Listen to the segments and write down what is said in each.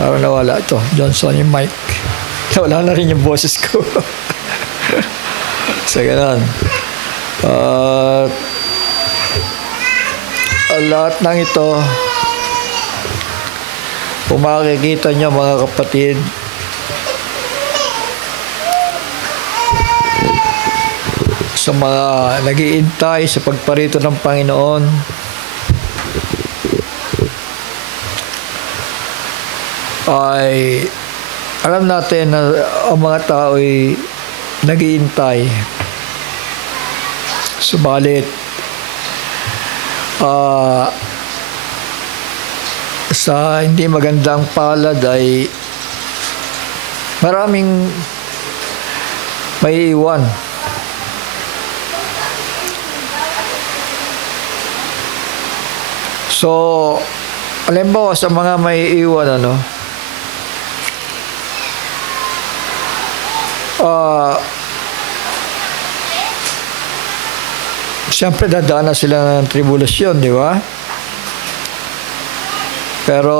Parang nawala ito. Johnson yung mic. Nawala na rin yung boses ko. So, ganun. Lahat ng ito, kung makikita nyo mga kapatid, sa mga nag-iintay sa pagparito ng Panginoon, ay alam natin na ang mga tao ay nag-iintay. Subalit, sa hindi magandang palad ay maraming may iwan. So, halimbawa sa mga may iwan, siyempre dadaanan sila ng tribulasyon, di ba? Pero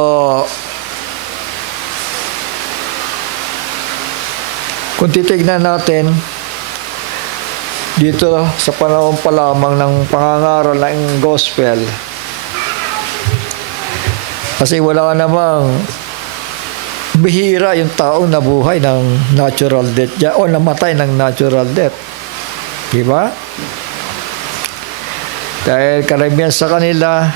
kung titignan natin dito sa panahon pa lamang ng pangangaral ng gospel, kasi wala ka namang bihira yung taong nabuhay ng natural death o namatay ng natural death. Di ba? Dahil karamihan sa kanila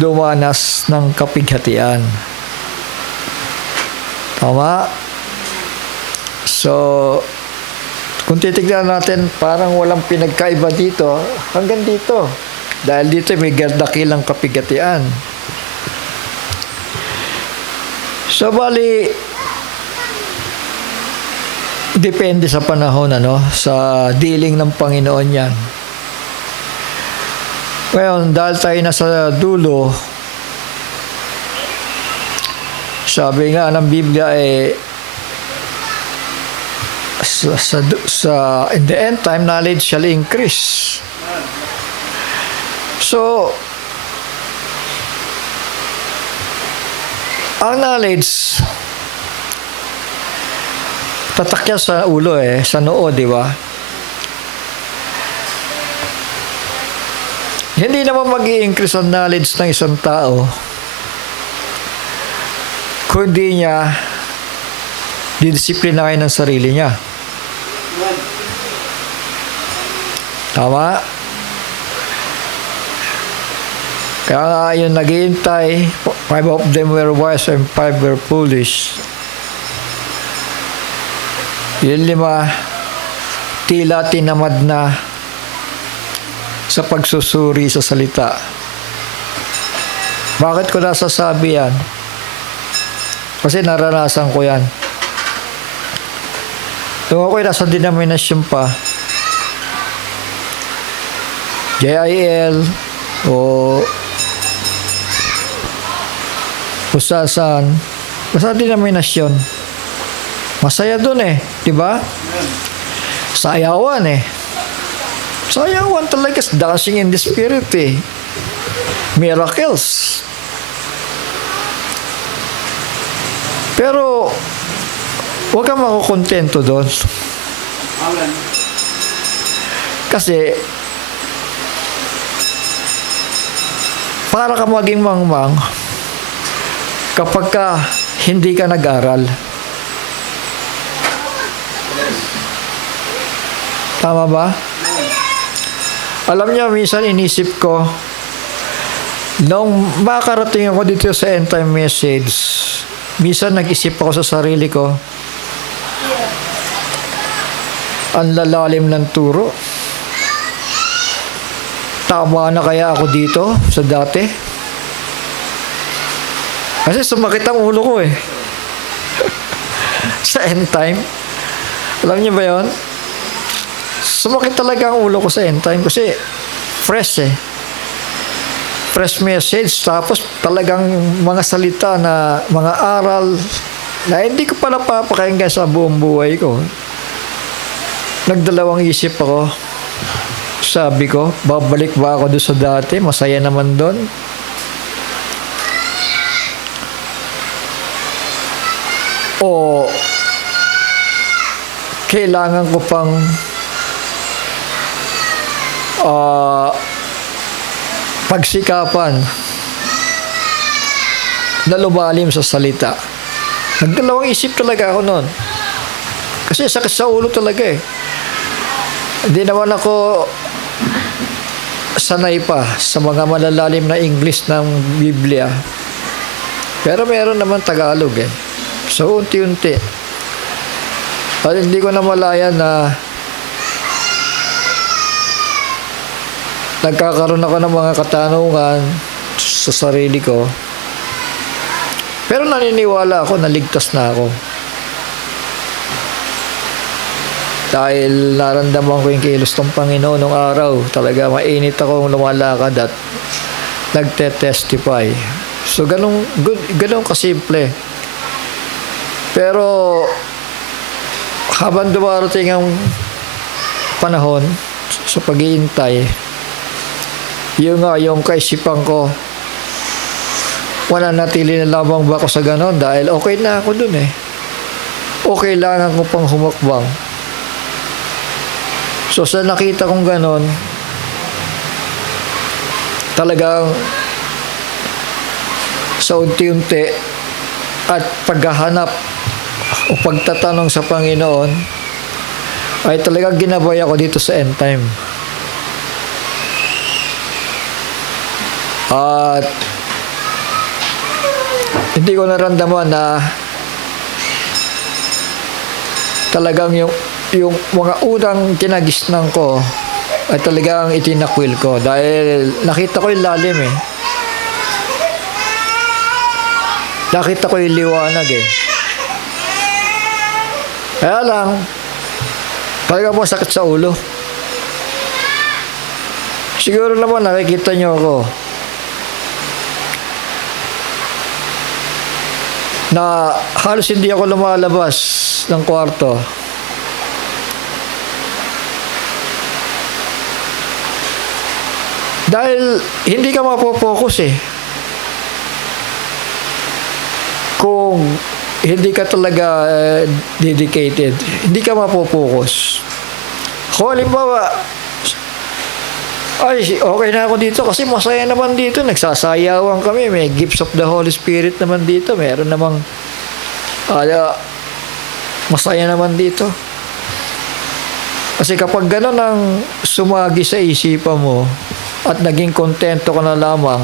dumanas ng kapighatian. Tama? So, kung titignan natin, parang walang pinagkaiba dito hanggang dito. Dahil dito may dakilang kapighatian. So, bali, depende sa panahon, sa dealing ng Panginoon yan. Ngayon, dahil tayo nasa dulo, sabi nga ng Biblia in the end time, knowledge shall increase. So, ang knowledge, tatakya sa ulo sa noo, di ba? Hindi naman mag-i-increase ang knowledge ng isang tao kundi niya didisiplinahin ng sarili niya. Tama? Kaya nga yung naghihintay, 5 of them were wise and 5 were foolish. Yung 5, tila tinamad na sa pagsusuri sa salita. Bakit ko nasasabi yan? Kasi naranasan ko yan. Nung ako'y nasa denominasyon pa, JIL o Usasan, basta denominasyon, masaya dun di ba? Sayawan Sayawan talaga, dancing in the spirit Miracles. Pero, huwag kang makukontento doon. Kasi, para ka maging mangmang kapag ka hindi ka nag-aral. Tama ba? Alam niyo, minsan inisip ko, nung makarating ako dito sa end time message, minsan nag-isip ako sa sarili ko, ang lalalim ng turo. Tama na kaya ako dito sa dati? Kasi sumakit ang ulo ko sa end time. Alam niyo ba yun? Sumakit talaga ang ulo ko sa end time kasi fresh fresh message, tapos talagang mga salita na mga aral na hindi ko pala papakinggan sa buong buhay ko. Nagdalawang isip ako. Sabi ko, babalik ba ako doon sa dati? Masaya naman doon. o kailangan ko pang pagsikapan na lumalim sa salita. Nagdalawang isip talaga ako noon. Kasi sakit sa ulo talaga eh. Hindi naman ako sanay pa sa mga malalalim na English ng Biblia. Pero meron naman Tagalog eh. So, unti-unti. At hindi ko na malaya na nagkakaroon ako ng mga katanungan sa sarili ko. Pero naniniwala ako na ligtas na ako. Dahil naramdaman ko yung kilos ng Panginoon nung araw. Talaga mainit akong lumalakad at nagte-testify. So, ganun kasimple. Pero, habang dumarating ang panahon sa pag-iintay, yung kaisipan ko, mananatili na lamang ba ako sa ganon? Dahil okay na ako dun eh. Okay lang ako pang humakbang. So, sa nakita kong ganon, talagang sa unti-unti at paghahanap o pagtatanong sa Panginoon ay talagang ginabay ako dito sa end time. At hindi ko naramdaman na talagang yung mga unang kinagisnan ko ay talagang itinakwil ko dahil nakita ko yung lalim eh. Nakita ko yung liwanag eh. Kaya lang, talagang masakit sa ulo. Siguro naman nakikita nyo ako na halos hindi ako lumalabas ng kwarto. Dahil hindi ka mapopokus eh. Kung hindi ka talaga dedicated, hindi ka mapopokus. Kung halimbawa, ay, okay na ako dito kasi masaya naman dito. Nagsasayawan kami. May gifts of the Holy Spirit naman dito. Meron namang masaya naman dito. Kasi kapag gano'n ang sumagi sa isipan mo at naging kontento ka na lamang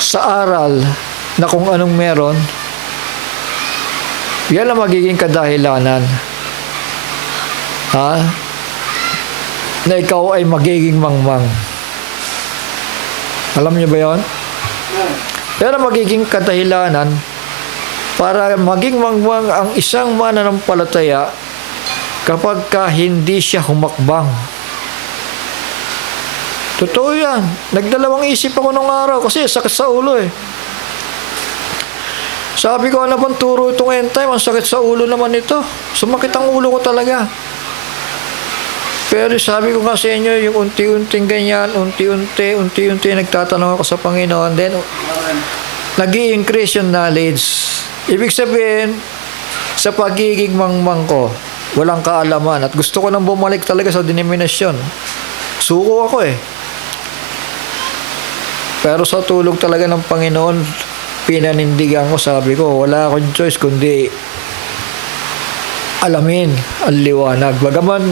sa aral na kung anong meron, yan ang magiging kadahilanan. Na ikaw ay magiging mangmang. Alam niyo ba yon? Pero magiging kadahilanan para maging mangmang ang isang mananampalataya kapag hindi siya humakbang. Totoo yan. Nagdalawang isip ako nung araw kasi sakit sa ulo eh. Sabi ko, ano bang turo itong end time? Ang sakit sa ulo naman ito. Sumakit ang ulo ko talaga. Pero sabi ko nga sa inyo, yung unti-unting ganyan, unti-unti nagtatanong ako sa Panginoon, then nag-i-increase yung knowledge. Ibig sabihin, sa pagiging mangmang ko, walang kaalaman at gusto ko nang bumalik talaga sa denominasyon. Suko ako eh. Pero sa tulong talaga ng Panginoon, pinanindigan ko, sabi ko, wala akong choice kundi alamin ang liwanag. Bagaman,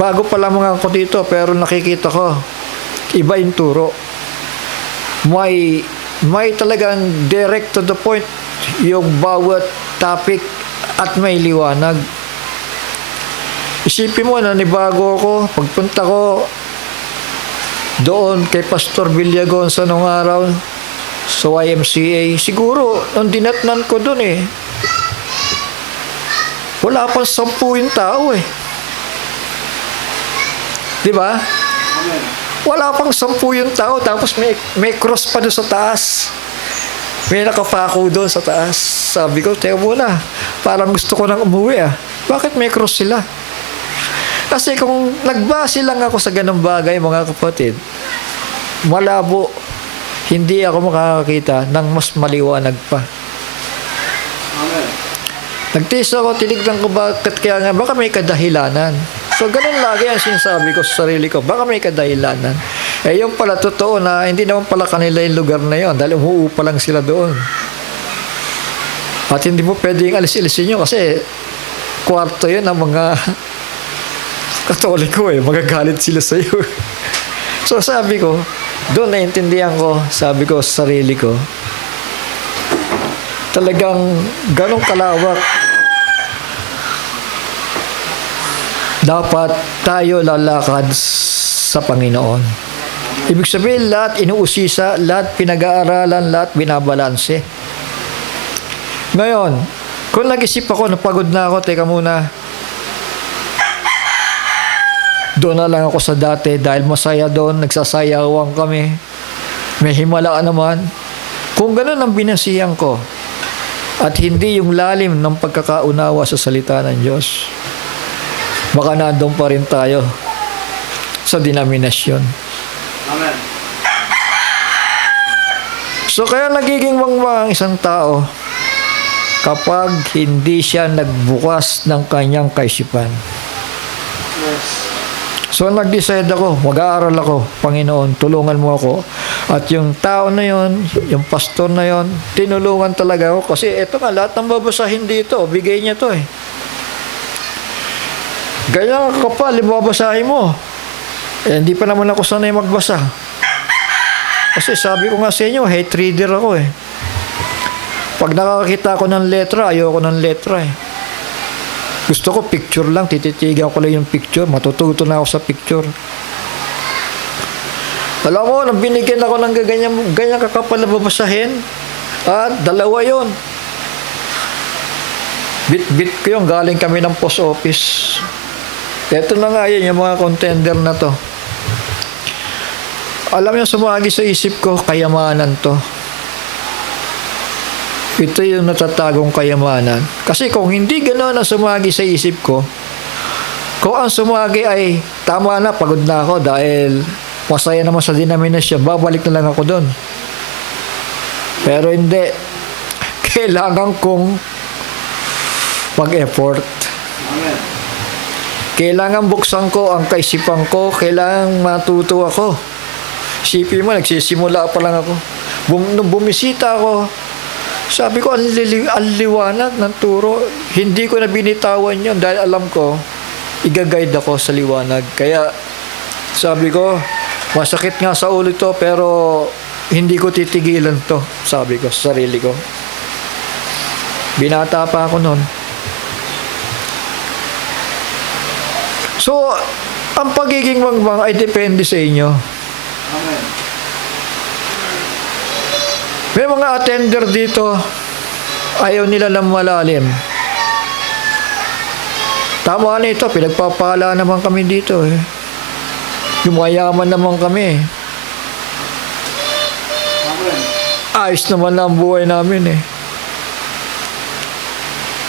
bago pa lamang ako dito, pero nakikita ko, iba yung turo. May talagang direct to the point yung bawat topic at may liwanag. Isipin mo, nanibago ako, pagpunta ko doon kay Pastor Villagonsa nung araw sa YMCA, siguro, nung dinatnan ko doon eh, wala pang 10 yung tao eh. Di ba? Wala pang 10 yung tao, tapos may cross pa doon sa taas. May nakapako doon sa taas. Sabi ko, teka muna, parang gusto ko nang umuwi ah. Bakit may cross sila? Kasi kung nagbase lang ako sa ganung bagay, mga kapatid, malabo, hindi ako makakakita ng mas maliwanag pa. Nagtiis ako, tinignan ko bakit kaya nga, baka may kadahilanan. So, ganun lagi ang sinasabi ko sa sarili ko, baka may kadahilanan. Eh, yung pala totoo na hindi naman pala kanila yung lugar na yon dahil umuupa lang sila doon. At hindi mo pwedeng alis-ilisin nyo kasi kwarto yun ng mga Katoliko eh, magagalit sila sa iyo. So sabi ko, doon naintindihan ko, sabi ko sa sarili ko, talagang ganong kalawak dapat tayo lalakad sa Panginoon. Ibig sabihin, lahat inuusisa, lahat pinag-aaralan, lahat binabalanse. Ngayon, kung nag-isip ako, napagod na ako, teka muna, doon na lang ako sa dati dahil masaya doon, nagsasayawan kami. May himala naman. Kung gano'n ang binasihan ko at hindi yung lalim ng pagkakaunawa sa salita ng Diyos, baka nandun pa rin tayo sa denominasyon. Amen. So kaya nagiging mangmang ang isang tao kapag hindi siya nagbukas ng kanyang kaisipan. Yes. So nag-decide ako, mag-aaral ako, Panginoon, tulungan mo ako. At yung tao na yon, yung pastor na yon, tinulungan talaga ako kasi eto nga, lahat ng babasahin dito, bigay niya to eh. Ganyan ka kapal, babasahin mo. Eh, hindi pa naman ako sanay magbasa. Kasi sabi ko nga sa inyo, hate reader ako eh. Pag nakakita ako ng letra, ayoko ng letra eh. Gusto ko picture lang, tititigan ko lang yung picture, matututo na ako sa picture. Alam mo, nang binigyan ako ng ganyan kakapal na babasahin, at dalawa yon. Bit-bit ko yung galing kami ng post office. Ito na nga yun, yung mga contender na to. Alam niyo, sumagi sa isip ko, kayamanan to. Ito yung natatagong kayamanan. Kasi kung hindi gano'n ang sumagi sa isip ko, kung ang sumagi ay tama na, pagod na ako dahil masaya naman sa denominasyon, babalik na lang ako doon. Pero hindi. Kailangan kong mag-effort. Amen. Kailangan buksan ko ang kaisipan ko, kailangan matuto ako. Isipin mo, nagsisimula pa lang ako. Nung bumisita ako, sabi ko, ang liwanag ng turo. Hindi ko na binitawan yun dahil alam ko, i-guide ako sa liwanag. Kaya, sabi ko, masakit nga sa ulo to, pero hindi ko titigilan to, sabi ko sa sarili ko. Binata pa ako noon. So, ang pagiging mangmang ay depende sa inyo. Amen. May mga attender dito, ayaw nila ng malalim. Tama na ito, pinagpapala naman kami dito eh. Yumayaman naman kami. Amen. Ayos naman na ang buhay namin eh.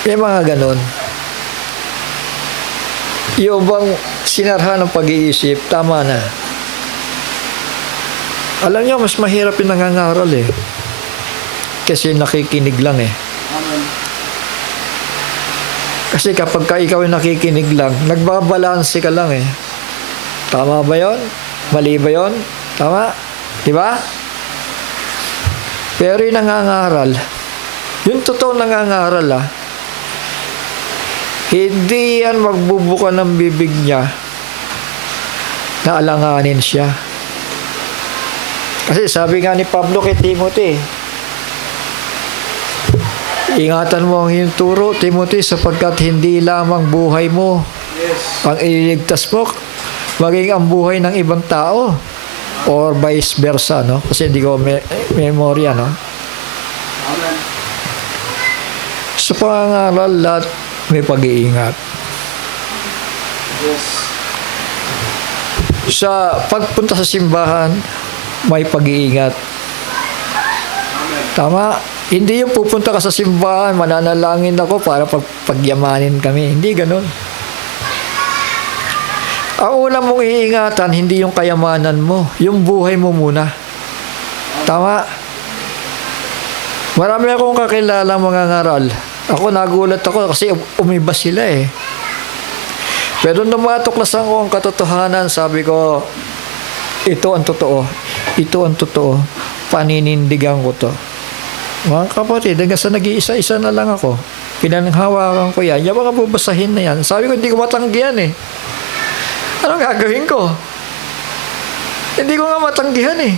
May mga ganon. Yung bang sinarhan ng pag-iisip, tama na. Alam niyo, mas mahirap yung nangangaral eh. Kasi nakikinig lang eh. Amen. Kasi kapag ikaw ay nakikinig lang, nagbabalanse ka lang eh. Tama ba yon? Mali ba yon? Tama? Diba? Pero yung nangangaral, yung totoo nangangaral hindi yan magbubuka ng bibig niya na alanganin siya. Kasi sabi nga ni Pablo kay Timothy, ingatan mo ang iyong turo, Timothy, sapagkat hindi lamang buhay mo ang ililigtas mo, maging ang buhay ng ibang tao. Or vice versa, no? Kasi hindi ko memorya, no? Amen. Sa pangangaral, lahat may pag-iingat. Yes. Sa pagpunta sa simbahan, may pag-iingat. Amen. Tama? Hindi yung pupunta ka sa simbahan, mananalangin ako para pagyamanin kami. Hindi ganun. Ang una mong iingatan, hindi yung kayamanan mo, yung buhay mo muna. Tama? Marami akong kakilala mga ngaral. Ako nagulat ako kasi umiba sila eh. Pero nung matuklasan ko ang katotohanan, sabi ko, ito ang totoo. Ito ang totoo. Paninindigan ko to. Mga kapatid, hanggang sa nag-iisa-isa na lang ako. Pinanghawakan ko yan. Yung mga bubasahin na yan. Sabi ko, hindi ko matanggihan eh. Anong gagawin ko? Hindi ko nga matanggihan eh.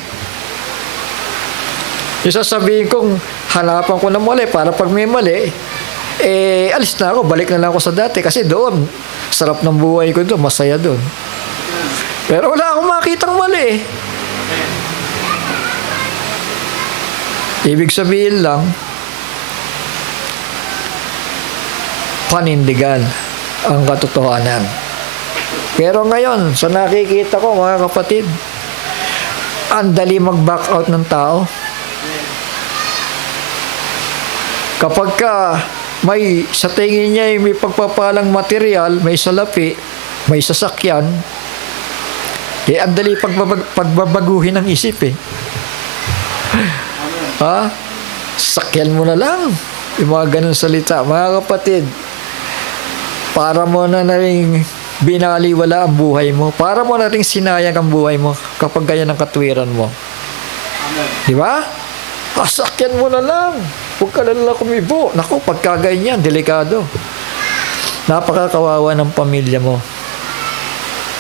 Yung sasabihin kong hanapan ko na mali para pag may mali, alis na ako, balik na lang ako sa dati. Kasi doon, sarap ng buhay ko doon, masaya doon. Pero wala akong makitang mali eh. Ibig sabihin lang, panindigan ang katotohanan. Pero ngayon, sa nakikita ko mga kapatid, ang dali mag-back out ng tao. Kapag ka may sa tingin niya may pagpapalang material, may salapi, may sasakyan, ang dali pagbabaguhin ng isip eh. Ha? Sakyan mo na lang. Yung mga ganun salita. Mga kapatid, para mo na rin binaliwala ang buhay mo. Para mo na rin sinayang ang buhay mo kapag ganyan ang katwiran mo. Di ba? Sakyan mo na lang. Huwag ka na lang kumibo. Naku, pagka ganyan, delikado. Napakakawawa ng pamilya mo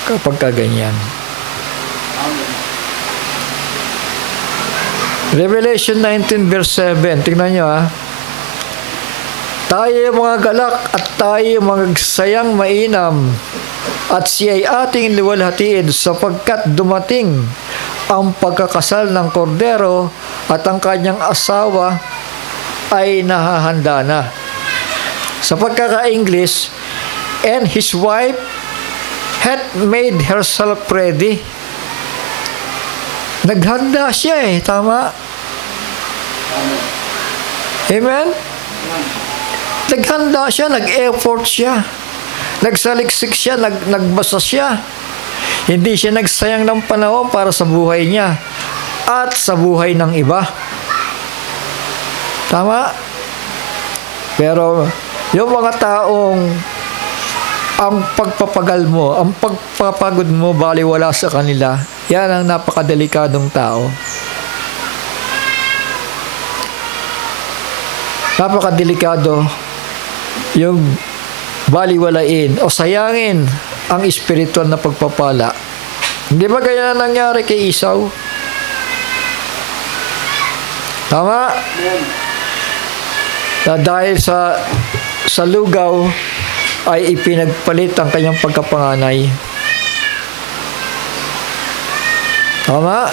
kapag ka ganyan. Revelation 19 verse 7. Tingnan nyo ha. Tayo mga galak at tayo mga sayang mainam at siya ay ating liwalhatiin sapagkat dumating ang pagkakasal ng kordero at ang kanyang asawa ay nahahanda na. Sa pagkaka-English, and his wife had made herself ready. Naghanda siya eh, tama? Amen? Naghanda siya, nag-effort siya. Nagsaliksik siya, nagbasa siya. Hindi siya nagsayang ng panahon para sa buhay niya at sa buhay ng iba. Tama? Pero yung mga taong ang pagpapagal mo, ang pagpapagod mo baliwala sa kanila, yan ang napakadelikadong tao. Napakadelikado yung baliwalain o sayangin ang espiritual na pagpapala. Hindi ba kaya nangyari kay Esau? Tama? Na dahil sa lugaw ay ipinagpalit ang kanyang pagkapanganay. Tama?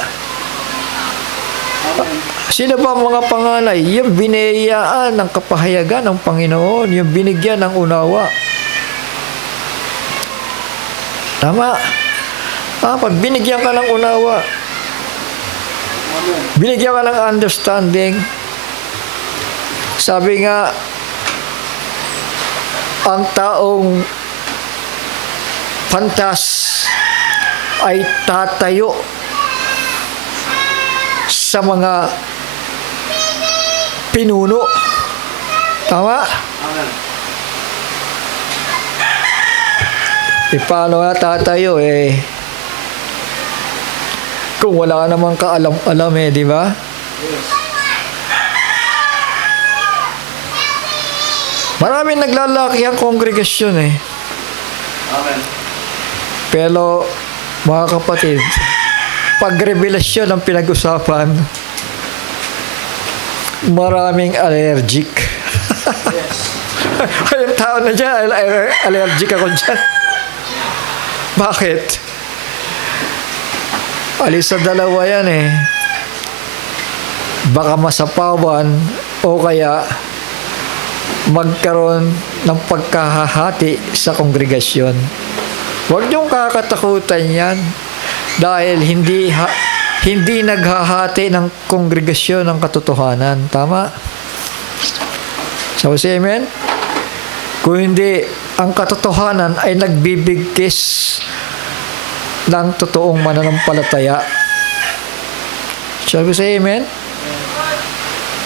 Sino ba ang mga panganay? Yung biniyayaan ng kapahayagan ng Panginoon, yung binigyan ng unawa. Tama? Pag binigyan ka ng unawa, binigyan ka ng understanding, sabi nga, ang taong pantas ay tatayo sa mga pinuno. Tama? Paano nga tatayo eh? Kung wala namang kaalam-alam eh, di ba? Maraming naglalaki ang kongregasyon eh. Amen. Pero, mga kapatid, pag revelasyon ang pinag-usapan, maraming allergic. Yung tao na dyan, allergic ako dyan. Bakit? Alis sa dalawa yan eh. Baka masapawan o kaya magkaroon ng pagkahahati sa kongregasyon. Huwag niyong kakatakutan yan dahil hindi naghahati ng kongregasyon ng katotohanan. Tama? So, say amen? Kung hindi, ang katotohanan ay nagbibigkis ng totoong mananampalataya. Shall we say amen?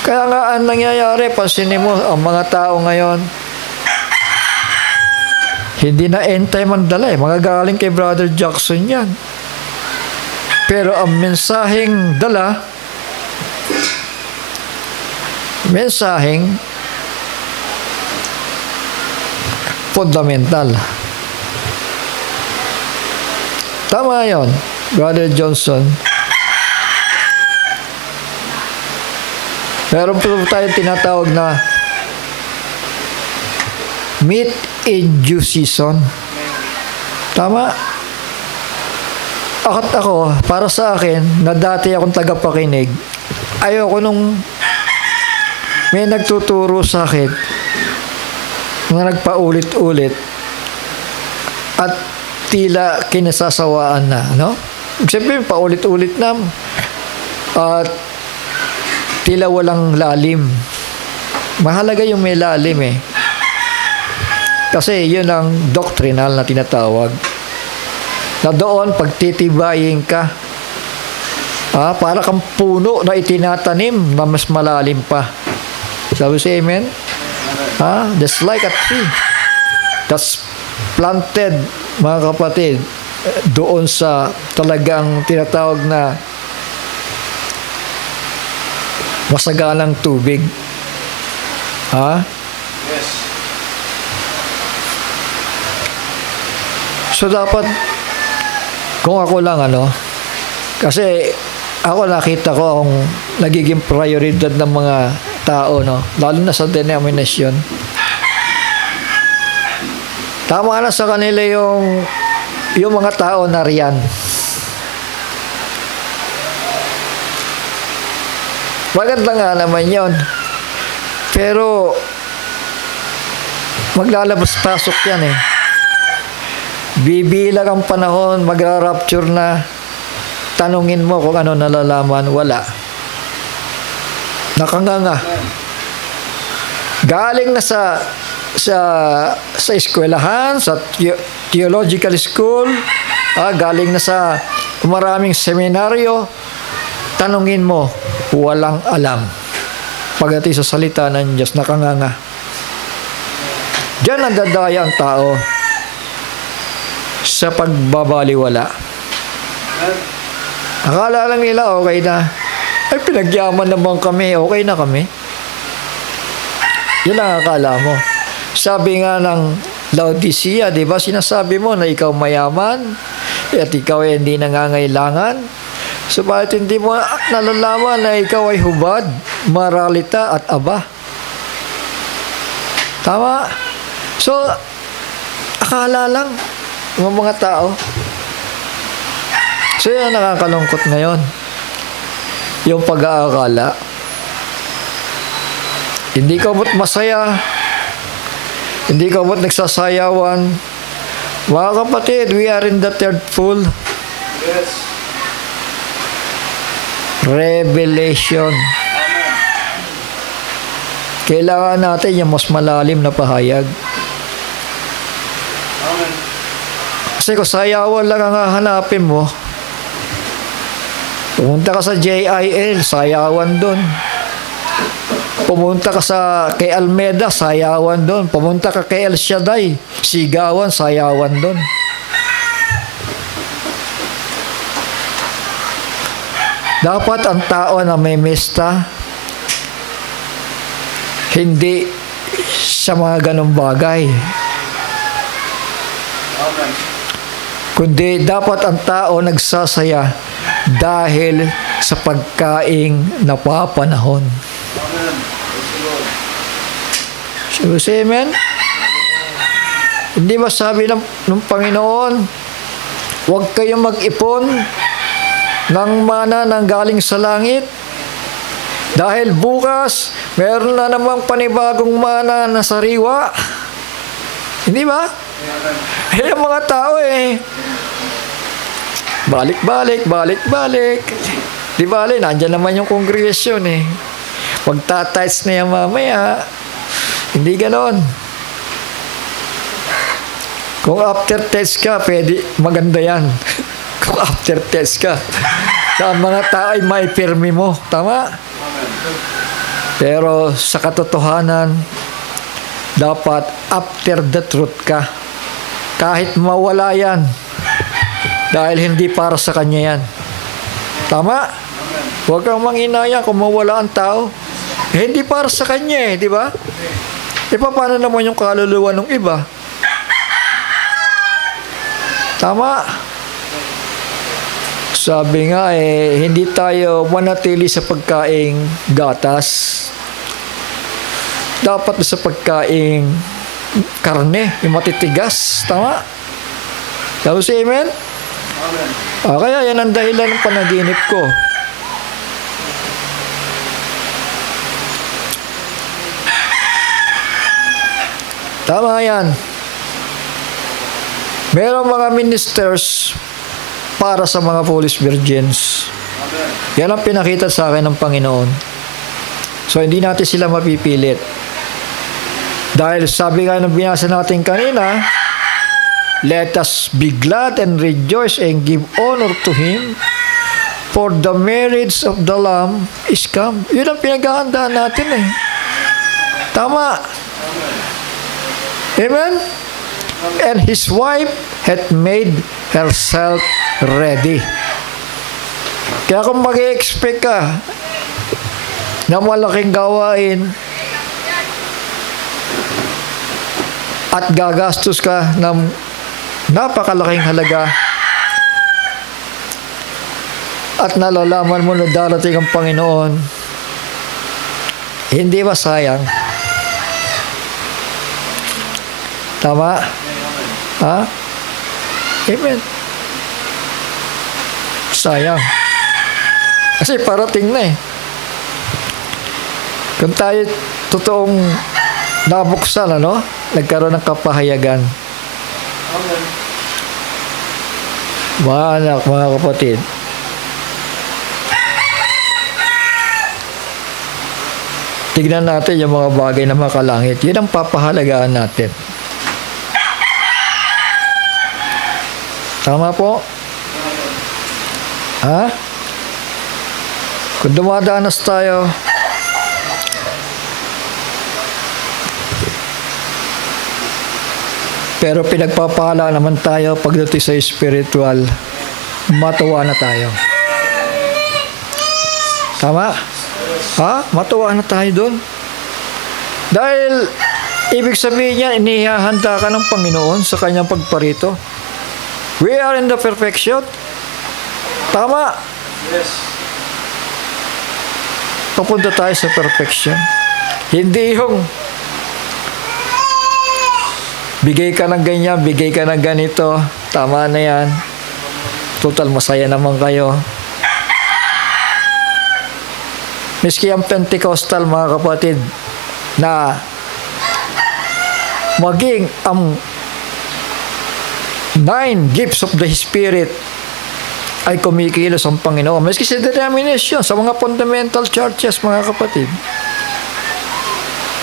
Kaya nga ang nangyayari, pansinin mo, ang mga tao ngayon, hindi na end time ang dala eh. Mga galing kay Brother Jackson yan. Pero ang mensaheng dala, mensaheng fundamental. Tama yon, Brother Johnson. Meron po tayong tinatawag na meet in due season. Tama? Ako, para sa akin, na dati akong tagapakinig, ayoko nung may nagtuturo sa akin na nagpaulit-ulit at tila kinasasawaan na, no? Siyempre, paulit-ulit na at tila walang lalim. Mahalaga yung may lalim eh. Kasi yun ang doctrinal na tinatawag. Na doon, pagtitibayin ka, para kang puno na itinatanim na mas malalim pa. Sabi si Amen? Just like a tree that's planted, mga kapatid, doon sa talagang tinatawag na masaganang tubig. Yes. So dapat, kung ako lang kasi ako nakita ko ang nagiging prioridad ng mga tao, no? Lalo na sa denomination. Tama na sa kanila yung mga tao na riyan. Maganda nga naman yon. Pero maglalabas-pasok yan eh. Bibilang ang panahon, magra-rapture na, tanungin mo kung ano nalalaman, wala. Nakanganga. Galing na sa eskwelahan, sa theological school, galing na sa maraming seminaryo, tanungin mo, walang alam. Pagdating sa salita ng Diyos, nakanganga. Diyan ang dadaya ang tao sa pagbabaliwala. Akala lang nila okay na. Ay, pinagyaman naman kami, okay na kami. Yan ang akala mo. Sabi nga ng Laodicea, di ba, sinasabi mo na ikaw mayaman at ikaw ay hindi nangangailangan. Subalit hindi mo nalalaman na ikaw ay hubad, maralita at aba. Tama? So, akala lang ng mga tao. So, yan nakakalungkot ngayon. Yung pag-aakala. Hindi ka mo't masaya. Hindi ka mo't nagsasayawan. Mga kapatid, we are in the third full. Yes. Revelation. Kailangan natin yung mas malalim na pahayag. Amen. Kasi kung sayawan lang ang hahanapin mo, pumunta ka sa JIL, sayawan doon. Pumunta ka kay Almeda, sayawan doon. Pumunta ka kay El Shaddai, sigawan, sayawan doon. Dapat ang tao na may mista, hindi sa mga ganong bagay. Amen. Kundi dapat ang tao nagsasaya dahil sa pagkaing napapanahon. Amen. So, amen? Hindi ba sabi ng Panginoon, huwag kayong mag-ipon ng mana nang galing sa langit dahil bukas meron na namang panibagong mana na sariwa. Hindi ba? Eh, yung mga tao balik-balik. Di bale, nandyan naman yung kongregasyon Pagtatights na yan mamaya, hindi ganon. Kung after test ka, pwede, maganda yan. Kung after test ka, sa mga tao ay may pirmi mo. Tama? Pero sa katotohanan, dapat after the truth ka. Kahit mawala yan, dahil hindi para sa kanya yan. Tama? Huwag kang manghinayang kung mawala ang tao. Hindi para sa kanya di ba? Paano naman yung kaluluwa ng iba? Tama? Sabi nga hindi tayo manatili sa pagkaing gatas. Dapat sa pagkaing karne, yung matitigas. Tama? Tapos amen? Amen. Kaya yan ang dahilan ng panaginip ko. Tama yan. Merong mga ministers para sa mga foolish virgins. Yan ang pinakita sa akin ng Panginoon. So, hindi natin sila mapipilit. Dahil sabi nga ng binasa natin kanina, let us be glad and rejoice and give honor to Him, for the marriage of the Lamb is come. Yun ang pinaghahandaan natin Tama. Amen? And His wife had made herself ready. Kaya kung mag-expect ka na malaking gawain at gagastos ka ng napakalaking halaga at nalalaman mo na darating ang Panginoon, hindi ba sayang? Tama? Ha? Amen. Sayang. Kasi parating na Kung tayo totoong nabuksan, nagkaroon ng kapahayagan. Amen. Mga anak, mga kapatid, tignan natin yung mga bagay na makalangit. Yun ang papahalagaan natin. Tama po? Ha? Kung dumadanas tayo, pero pinagpapala naman tayo pagdating sa spiritual, matuwa na tayo. Tama? Ha? Matuwa na tayo doon. Dahil, ibig sabihin niya, inihahanda ka ng Panginoon sa kanyang pagparito. We are in the perfection. Tama? Yes. Papunta tayo sa perfection. Hindi yung bigay ka ng ganyan, bigay ka ng ganito. Tama na yan. Total, masaya naman kayo. Miski ang Pentecostal, mga kapatid, na maging ang 9 gifts of the Spirit ay kumikilos ang Panginoon. Maski sa denomination, sa mga fundamental churches, mga kapatid,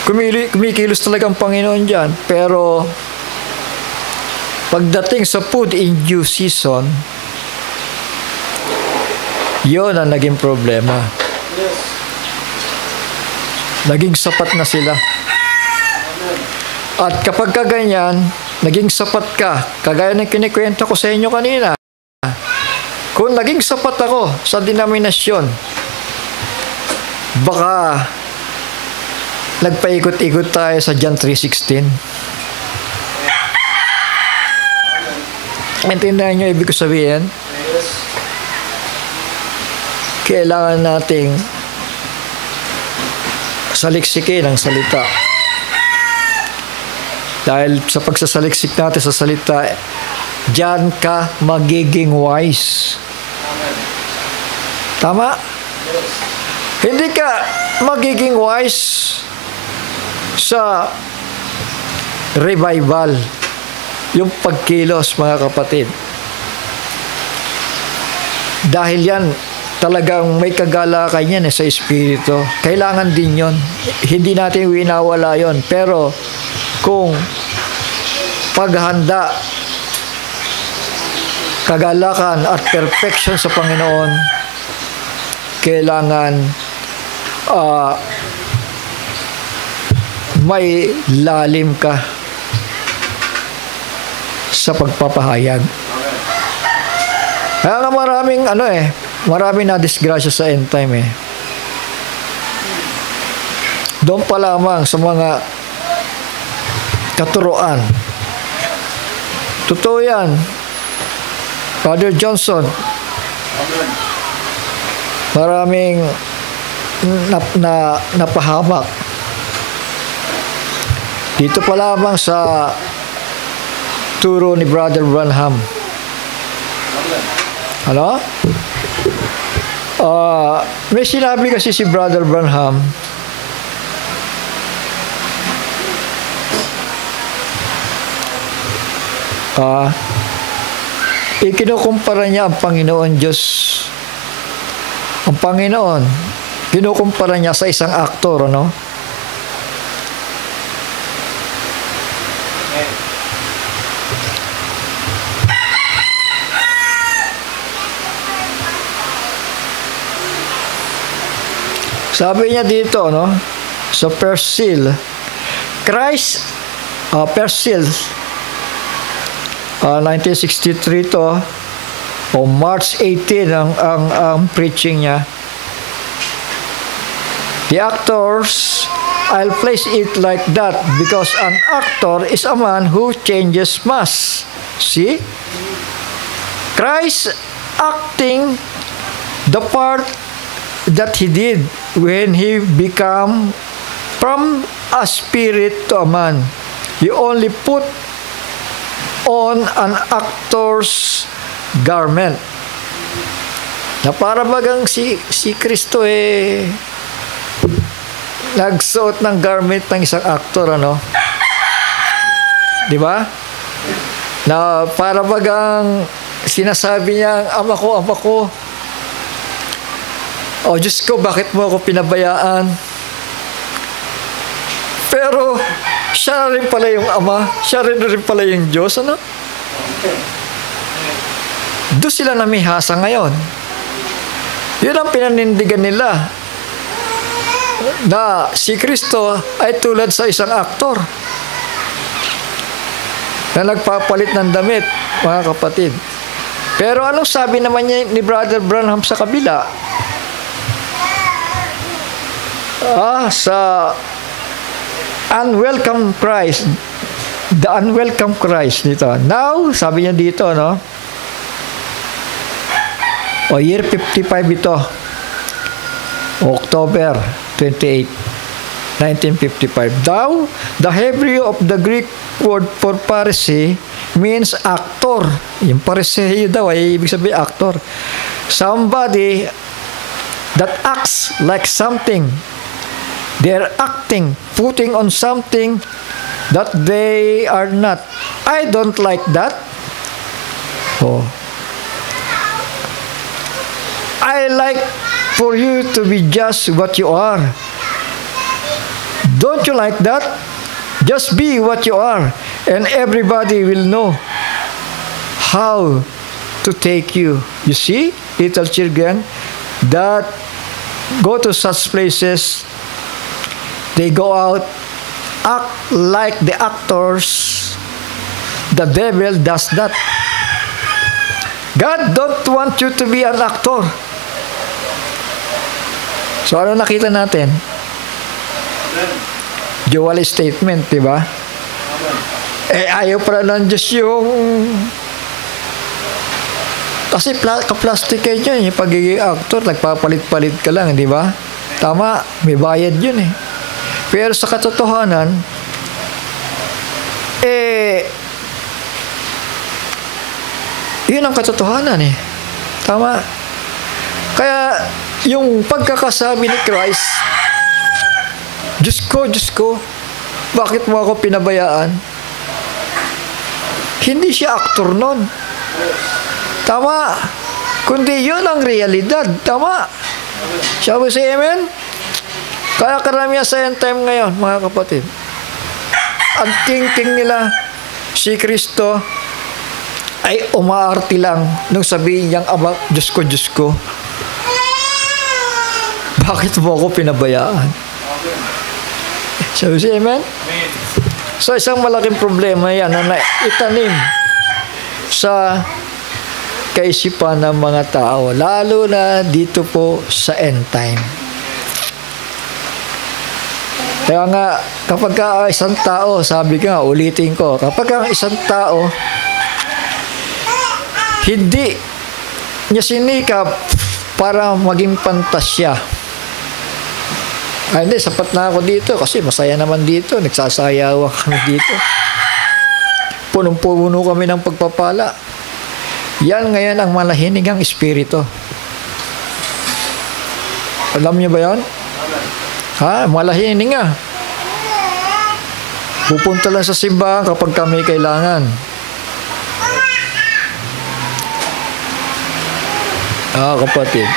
kumikilos talaga ang Panginoon dyan. Pero pagdating sa food in due season, yun ang naging problema. Yes. Naging sapat na sila. At kapag kaganyan, naging sapat ka, kagaya ng kinikwento ko sa inyo kanina, kung naging sapat ako sa denominasyon, baka nagpaikot-ikot tayo sa John 3:16. Maintindihan nyo ibig ko sabihin? Yes. Kailangan nating saliksikin ang salita. Dahil sa pagsasaliksik natin sa salita, diyan ka magiging wise. Tama? Yes. Hindi ka magiging wise sa revival, yung pagkilos, mga kapatid. Dahil yan, talagang may kagalakan yan sa espiritu. Kailangan din yon. Hindi natin winawala yon. Pero kung paghanda, kagalakan at perfection sa Panginoon, kailangan may lalim ka sa pagpapahayag. Kaya nga maraming na disgrasya sa end time eh. Doon pa lamang sa mga katuruan. Totoo yan. Father Johnson, maraming napahamak. Dito pa lamang sa turo ni Brother Branham. Ano? May sinabi kasi si Brother Branham, ikinukumpara niya ang Panginoon Diyos. Ang Panginoon, kinukumpara niya sa isang aktor, ano? Sabi niya dito, no? Sa first seal, Christ, first seal, 1963 to, o March 18 ang preaching niya. The actors, I'll place it like that because an actor is a man who changes mask. See? Christ acting the part that he did when he became from a spirit to a man. He only put on an actor's garment. Na para bagang si Kristo nagsuot ng garment ng isang aktor, ano? Di ba? Na para bagang sinasabi niya, ama ko, oh Diyos ko, bakit mo ako pinabayaan? Pero siya rin pala yung ama, siya rin pala yung Diyos, ano? Doon sila namihasa ngayon. Yun ang pinanindigan nila, na si Kristo ay tulad sa isang aktor na nagpapalit ng damit, mga kapatid. Pero anong sabi naman niya ni Brother Branham sa kabila? Sa unwelcome Christ, the unwelcome Christ dito. Now, sabi niya dito, no? Year 55 ito. October 28, 1955. Thou, the Hebrew of the Greek word for Pharisee means actor. Yung Pharisee daw ay ibig sabihin actor. Somebody that acts like something. They're acting, putting on something that they are not. I don't like that. I like for you to be just what you are. Don't you like that? Just be what you are, and everybody will know how to take you. You see, little children that go to such places, they go out, act like the actors. The devil does that. God don't want you to be an actor. So ano nakita natin? Dual statement, di ba? Ayaw pala ng Diyos yung... Kasi ka-plastic kayo yun, yung pagiging actor, nagpapalit-palit ka lang, di ba? Tama, may bayad yun eh. Pero sa katotohanan, yun ang katotohanan eh. Tama. Kaya, yung pagkakasabi ni Christ, Diyos ko, bakit mo ako pinabayaan? Hindi siya aktor nun. Tama. Kundi yun ang realidad. Tama. Shall we say amen? Kaya karamihan sa end time ngayon, mga kapatid, ang thinking nila, si Kristo ay umaarti lang nung sabihin niyang, Ama, Diyos ko, bakit mo ako pinabayaan? So, amen? Amen. So, isang malaking problema yan na itanim sa kaisipan ng mga tao, lalo na dito po sa end time. Kaya nga, kapag isang tao, sabi ko nga, ulitin ko, kapag ang isang tao, hindi niya sinikap para maging pantasya. Ay, hindi, sapat na ako dito kasi masaya naman dito, nagsasayawa kami dito. Punong-puno kami ng pagpapala. Yan ngayon ang malahinigang espiritu. Alam niyo ba yan? Ha? Malahining nga. Pupunta lang sa simbahan kapag kami kailangan. Kapatid.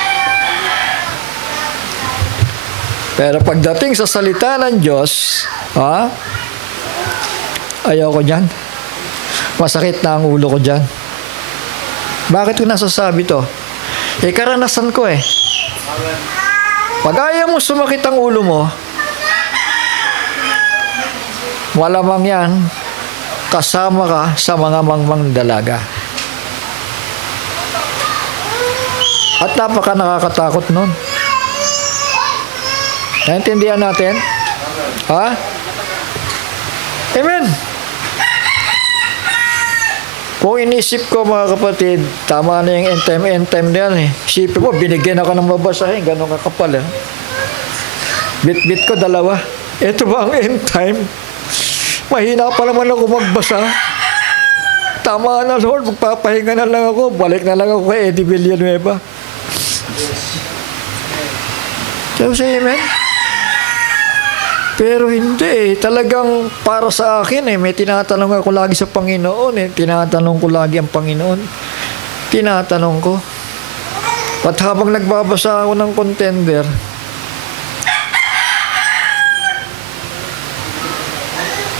Pero pagdating sa salita ng Diyos, ayaw ko dyan. Masakit na ang ulo ko dyan. Bakit ko nasasabi to? Karanasan ko eh. Pag ayaw mo sumakit ang ulo mo, malamang yan, kasama ka sa mga mangmang dalaga. At napaka nakakatakot nun. Naintindihan natin? Ha? Amen. Kung inisip ko mga kapatid, tama na yung end time na yan eh. Isipin mo, binigyan ako ng mabasahin, gano'ng kakapal eh. Bit-bit ko 2. Ito ba ang end time? Mahina pa naman ako magbasa. Tama na Lord, magpapahinga na lang ako. Balik na lang ako kay Eddie Villanueva. So say amen? Pero hindi eh. Talagang para sa akin eh. May tinatanong ako lagi sa Panginoon eh. Tinatanong ko lagi ang Panginoon. Tinatanong ko. At habang nagbabasa ako ng contender,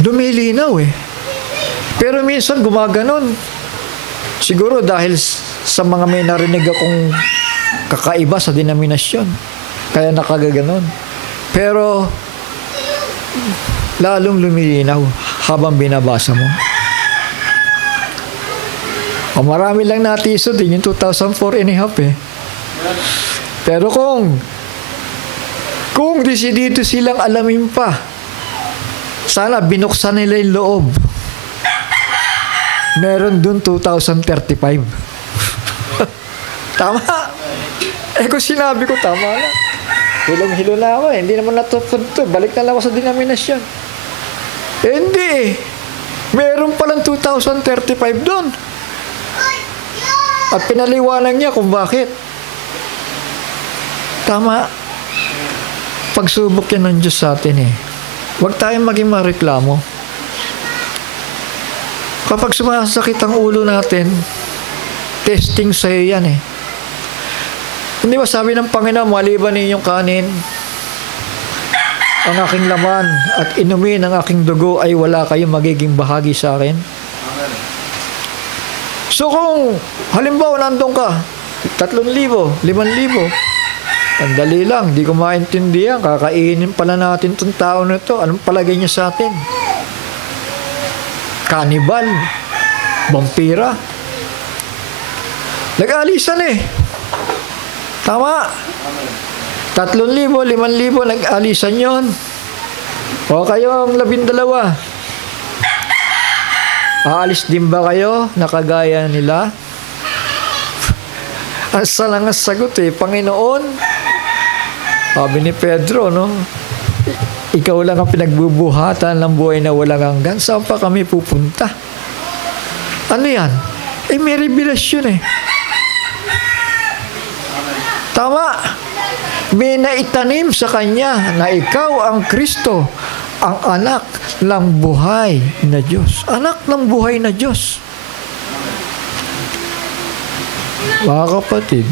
dumilinaw eh. Pero minsan gumaganon. Siguro dahil sa mga may narinig akong kakaiba sa denominasyon. Kaya nakagaganon. Pero lalong lumilinaw habang binabasa mo. Marami lang natisod din yung 2004 and a half eh. Pero kung desidido silang alamin pa, sana binuksan nila yung loob. Meron dun 2035. Tama. Kung sinabi ko, tama na. Hilong-hilo na ako eh. Hindi naman natupunto. Balik na lang ako sa denominasyon. Hindi. Meron palang 2035 doon. At pinaliwanag niya kung bakit. Tama. Pagsubok yan ng Diyos sa atin eh. Huwag tayong maging mareklamo. Kapag sumasakit ang ulo natin, testing sa'yo yan eh. Hindi ba sabi ng Panginoon, maliban ninyong kanin, ang aking laman at inumin ang aking dugo ay wala kayong magiging bahagi sa akin? So kung halimbawa nandun ka, 3,000, 5,000, ang dali lang, di ko maintindihan, kakainin pala natin itong tao na ito, anong palagay niya sa atin? Kanibal, vampira, nag-alisan eh. Tama. 3,000, 5,000, nag-alisan yon. O kayo ang 12. Aalis din ba kayo nakagaya nila? Ang salang ang sagot eh, Panginoon. Sabi ni Pedro, no? Ikaw lang ang pinagbubuhatan ng buhay na walang hanggan. Saan pa kami pupunta? Ano yan? May revelasyon eh. Tama. May naitanim sa kanya na ikaw ang Kristo, ang anak ng buhay na Diyos. Anak ng buhay na Diyos. Mga kapatid,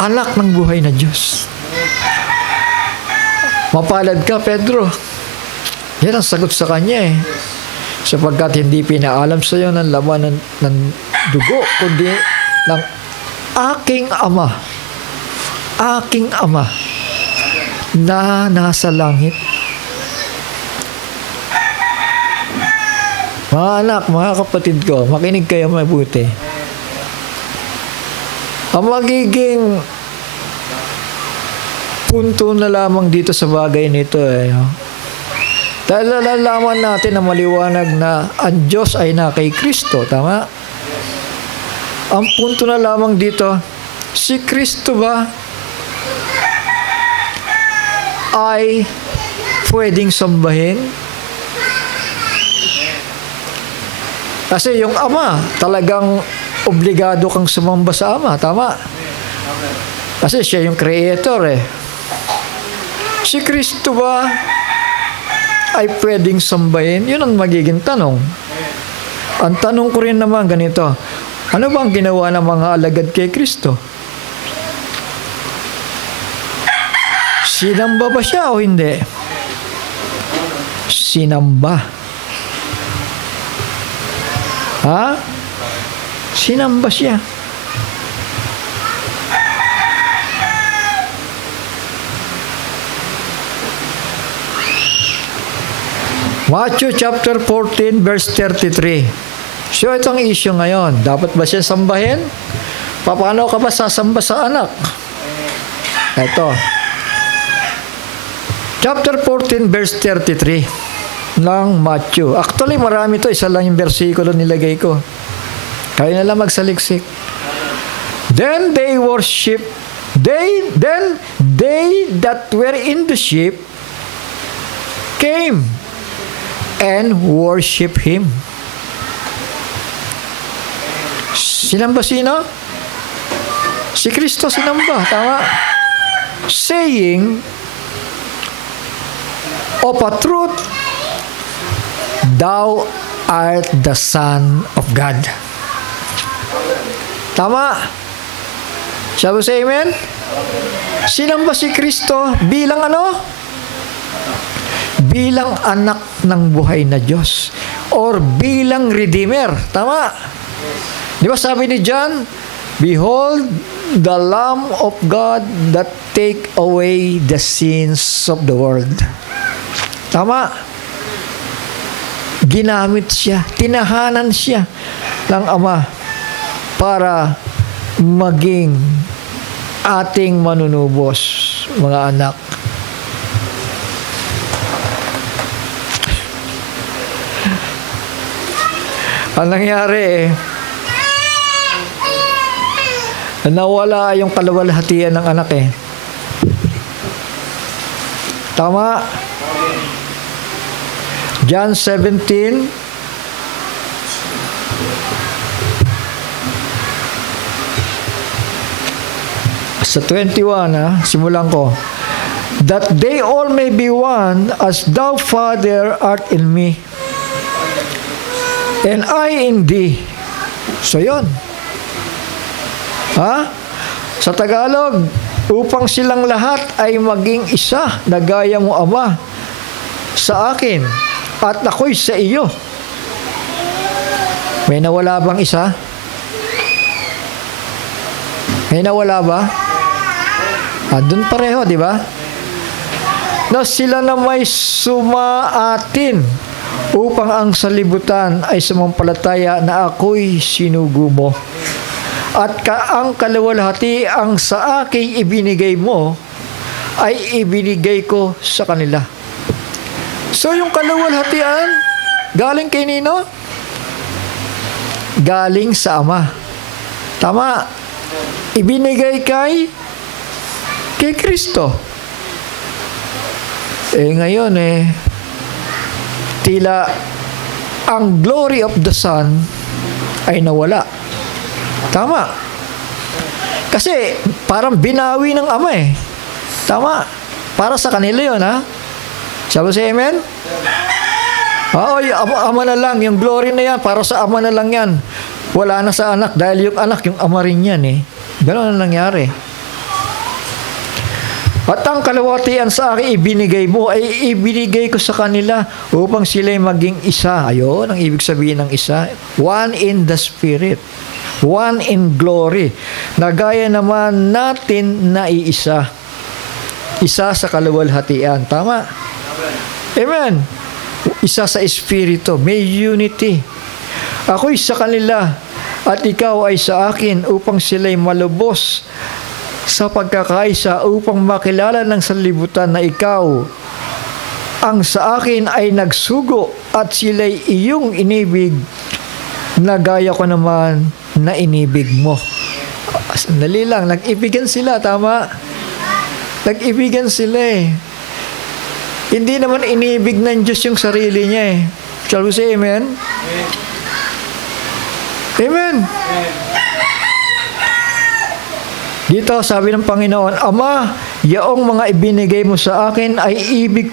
anak ng buhay na Diyos. Mapalad ka, Pedro. Yan ang sagot sa kanya eh. Sapagkat hindi pinaalam sa iyo ng laman ng dugo, kundi ng aking Ama. Aking Ama. na nasa langit. Mga anak, mga kapatid ko, makinig kayo mabuti. Ang magiging punto na lamang dito sa bagay nito dahil nalalaman natin na maliwanag na ang Diyos ay na kay Kristo, tama? Ang punto na lamang dito, si Kristo ba ay pwedeng sambahin? Kasi yung Ama, talagang obligado kang sumamba sa Ama, tama? Kasi siya yung creator Si Kristo ba ay pwedeng sambahin? Yun ang magiging tanong. Ang tanong ko rin naman ganito, ano bang ginawa ng mga alagad kay Kristo? Sinamba ba siya o hindi? Sinamba. Sinamba siya. Matthew chapter 14 verse 33. So itong issue ngayon, dapat ba siya sambahin? Paano ka ba sasamba sa anak? Ito. Chapter 14 verse 33 ng Matthew. Actually, marami to. Isa lang yung versikulo nilagay ko. Kaya na lang magsaliksik. Then they worship. Then they that were in the ship came and worship Him. Sinamba sino? Si Kristo sinamba. Tama? Saying, of a truth, Thou art the Son of God. Tama? Shall we say amen? Sinamba si Kristo bilang ano? Bilang anak ng buhay na Diyos. Or bilang Redeemer. Tama? Di ba sabi ni John, Behold, the Lamb of God that take away the sins of the world. Tama? Ginamit siya, tinahanan siya ng Ama para maging ating manunubos, mga anak. Ang nangyari nawala yung kaluwalhatian ng anak Tama? John 17 sa 21 simulan ko. That they all may be one as thou, Father, art in me and I in thee. So yun. Sa Tagalog, upang silang lahat ay maging isa na gaya mo, Ama, sa akin at ako'y sa iyo. May nawala bang isa? May nawala ba? Doon pareho, di ba? Na sila na may sumaatin upang ang salibutan ay sumampalataya na ako'y sinugo mo. At ang kaluwalhati ang sa aking ibinigay mo ay ibinigay ko sa kanila. So yung kaluwalhatian, galing kay nino? Galing sa Ama. Tama. Ibinigay kay Kristo. Ngayon tila ang glory of the Son ay nawala. Tama. Kasi parang binawi ng Ama Tama. Para sa kanila yun, Shall we say amen? Ama na lang. Yung glory na yan, para sa Ama na lang yan. Wala na sa anak. Dahil yung anak, yung Ama rin yan Ganoon ang nangyari. At ang kaluwalhatian sa akin ibinigay mo, ay ibinigay ko sa kanila upang sila'y maging isa. Ayun, ang ibig sabihin ng isa. One in the Spirit. One in glory. Na gaya naman natin na iisa. isa sa kaluwalhatian. Tama? Amen. Isa sa Espiritu. May unity. Ako'y sa kanila at ikaw ay sa akin upang sila'y malubos sa pagkakaisa, upang makilala ng sanlibutan na ikaw ang sa akin ay nagsugo at sila'y iyong inibig na gaya ko naman na inibig mo. Sandali lang, nag-ibigan sila, tama? Nag-ibigan sila eh. Hindi naman inibig ng Diyos yung sarili niya eh. Shall we say amen? Amen. Dito sabi ng Panginoon, Ama, yaong mga ibinigay mo sa akin ay ibig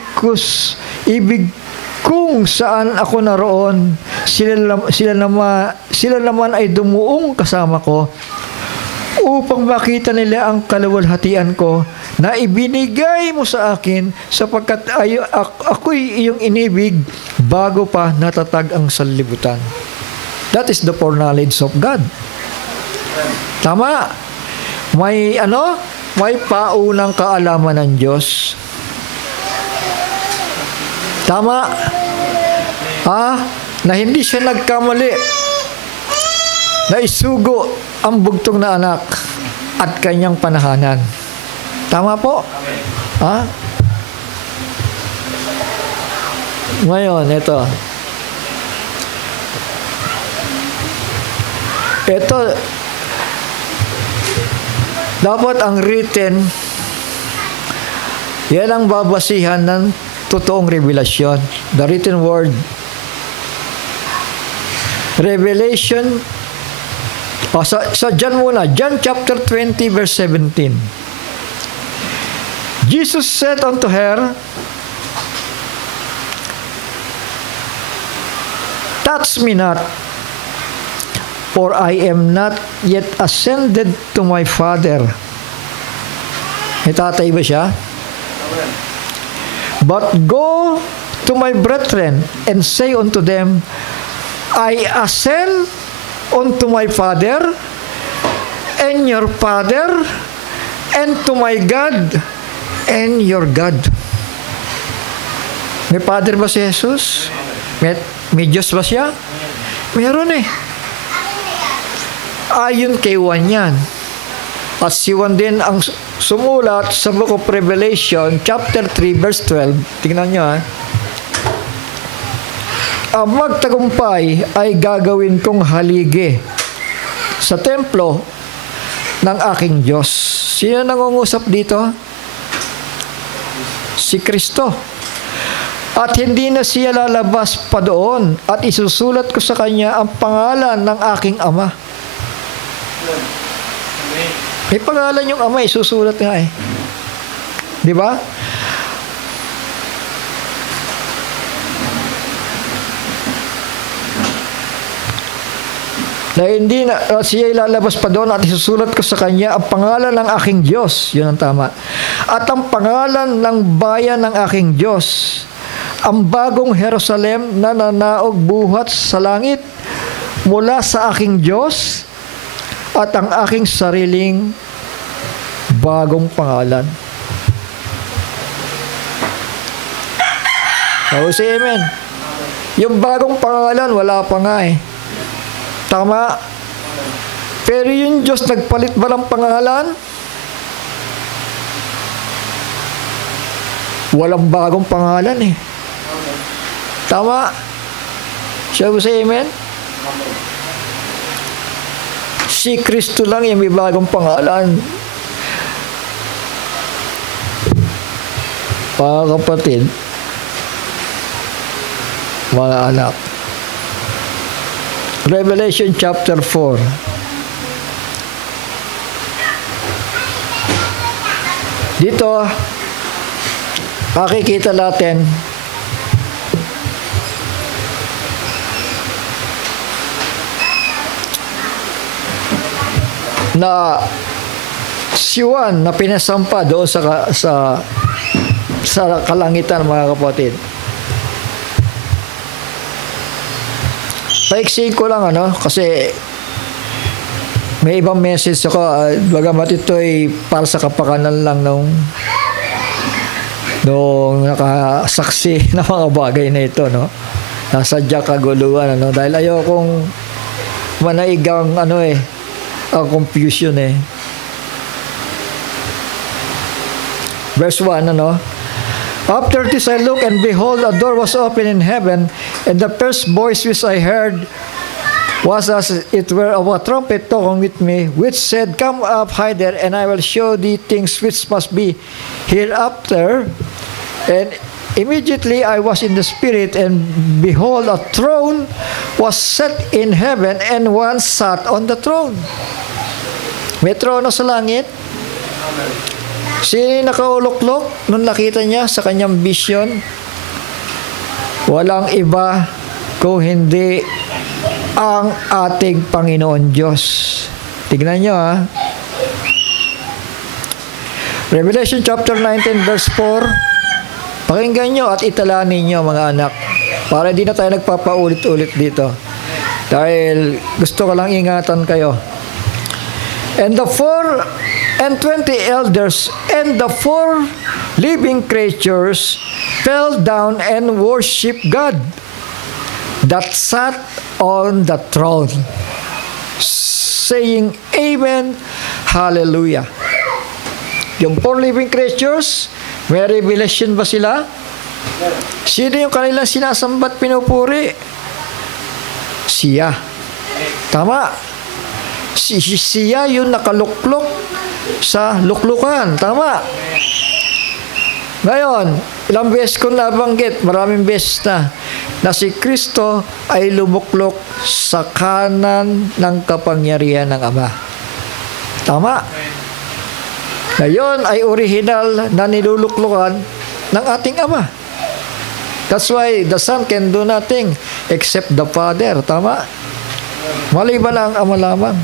kung saan ako naroon, sila naman ay dumuong kasama ko upang makita nila ang kaluwalhatian ko na ibinigay mo sa akin sapagkat ako'y iyong inibig bago pa natatag ang sanlibutan. That is the foreknowledge of God. Tama. May paunang kaalaman ng Diyos. Tama. Na hindi siya nagkamali na isugo ang bugtong na anak at kanyang panahanan. Tama po? Ngayon, ito. Dapat ang written, yan ang babasihan ng totoong revelasyon. The written word. Revelation, sa John muna, John chapter 20 verse 17. Jesus said unto her, touch me not, for I am not yet ascended to my Father. May tatay ba siya? But go to my brethren and say unto them, I ascend unto my Father and your Father, and to my God and your God. May Father ba si Jesus? May Diyos ba siya? Meron eh. Ayon kay Juan yan. At si Juan din ang sumulat sa Book of Revelation, chapter 3, verse 12. Tingnan nyo Ang magtagumpay ay gagawin kong haligi sa templo ng aking Diyos. Sino nangungusap dito? Si Kristo. At hindi na siya lalabas pa doon at isusulat ko sa kanya ang pangalan ng aking Ama. May pangalan yung Ama, isusulat nga eh. Di ba? Na hindi na siya ilalabas pa doon at isusulat ko sa kanya ang pangalan ng aking Diyos. Yun ang tama. At ang pangalan ng bayan ng aking Diyos, ang bagong Jerusalem na nanaog buhat sa langit mula sa aking Diyos, at ang aking sariling bagong pangalan. Say amen. Yung bagong pangalan, wala pa nga eh. Tama? Pero yung Diyos, nagpalit ba ng pangalan? Walang bagong pangalan eh. Tama? Shall we say amen? Si Kristo lang yung may bagong pangalan. Mga kapatid, mga anak. Revelation chapter 4. Dito, makikita natin na si Juan na pinasampa doon sa kalangitan, mga kapatid. Paiksiin ko lang kasi may ibang message ako, bagamat ito ay para sa kapakanan lang nung nakasaksi ng mga bagay na ito, no? Nasadya kaguluhan, ano? Dahil ayokong manaigang, ang confusion, eh. Verse 1, After this I looked, and behold, a door was opened in heaven, and the first voice which I heard was as it were of a trumpet talking with me, which said, Come up hither, and I will show thee things which must be hereafter. And immediately I was in the Spirit, and behold, a throne was set in heaven, and one sat on the throne. May trono sa langit. Sino yung nakauluklok nung nakita niya sa kanyang vision? Walang iba kung hindi ang ating Panginoon Diyos. Tignan nyo, ha. Revelation chapter 19 verse 4. Pakinggan nyo at italanin nyo, mga anak, para di na tayo nagpapaulit-ulit dito. Dahil gusto ko lang ingatan kayo. And the 24 elders and the 4 living creatures fell down and worshiped God that sat on the throne, saying, Amen, Hallelujah. Yung 4 living creatures, may revelation ba sila? Sino yung kanilang sinasambat pinupuri? Siya. Tama. Siya yung nakaluklok sa luklukan. Tama. Ngayon, ilang beses ko nabanggit, maraming beses na si Kristo ay lumuklok sa kanan ng kapangyarihan ng Ama. Tama. Ngayon ay original na niluluklukan ng ating Ama. That's why the Son can do nothing except the Father. Tama? Maliban ang Ama lamang.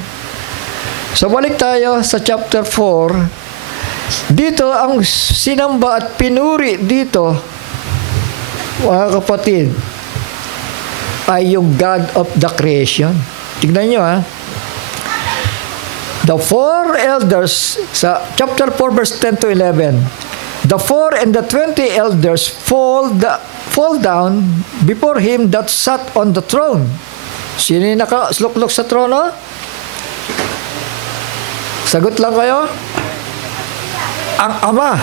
So balik tayo sa chapter 4. Dito ang sinamba at pinuri dito, mga kapatid, ay yung God of the creation. Tignan nyo, ha. The 4 elders, sa chapter 4 verse 10 to 11, the 4 and the 20 elders fall down before him that sat on the throne. Sino yung nakaluklok sa trono? Sagot lang kayo. Ang Ama.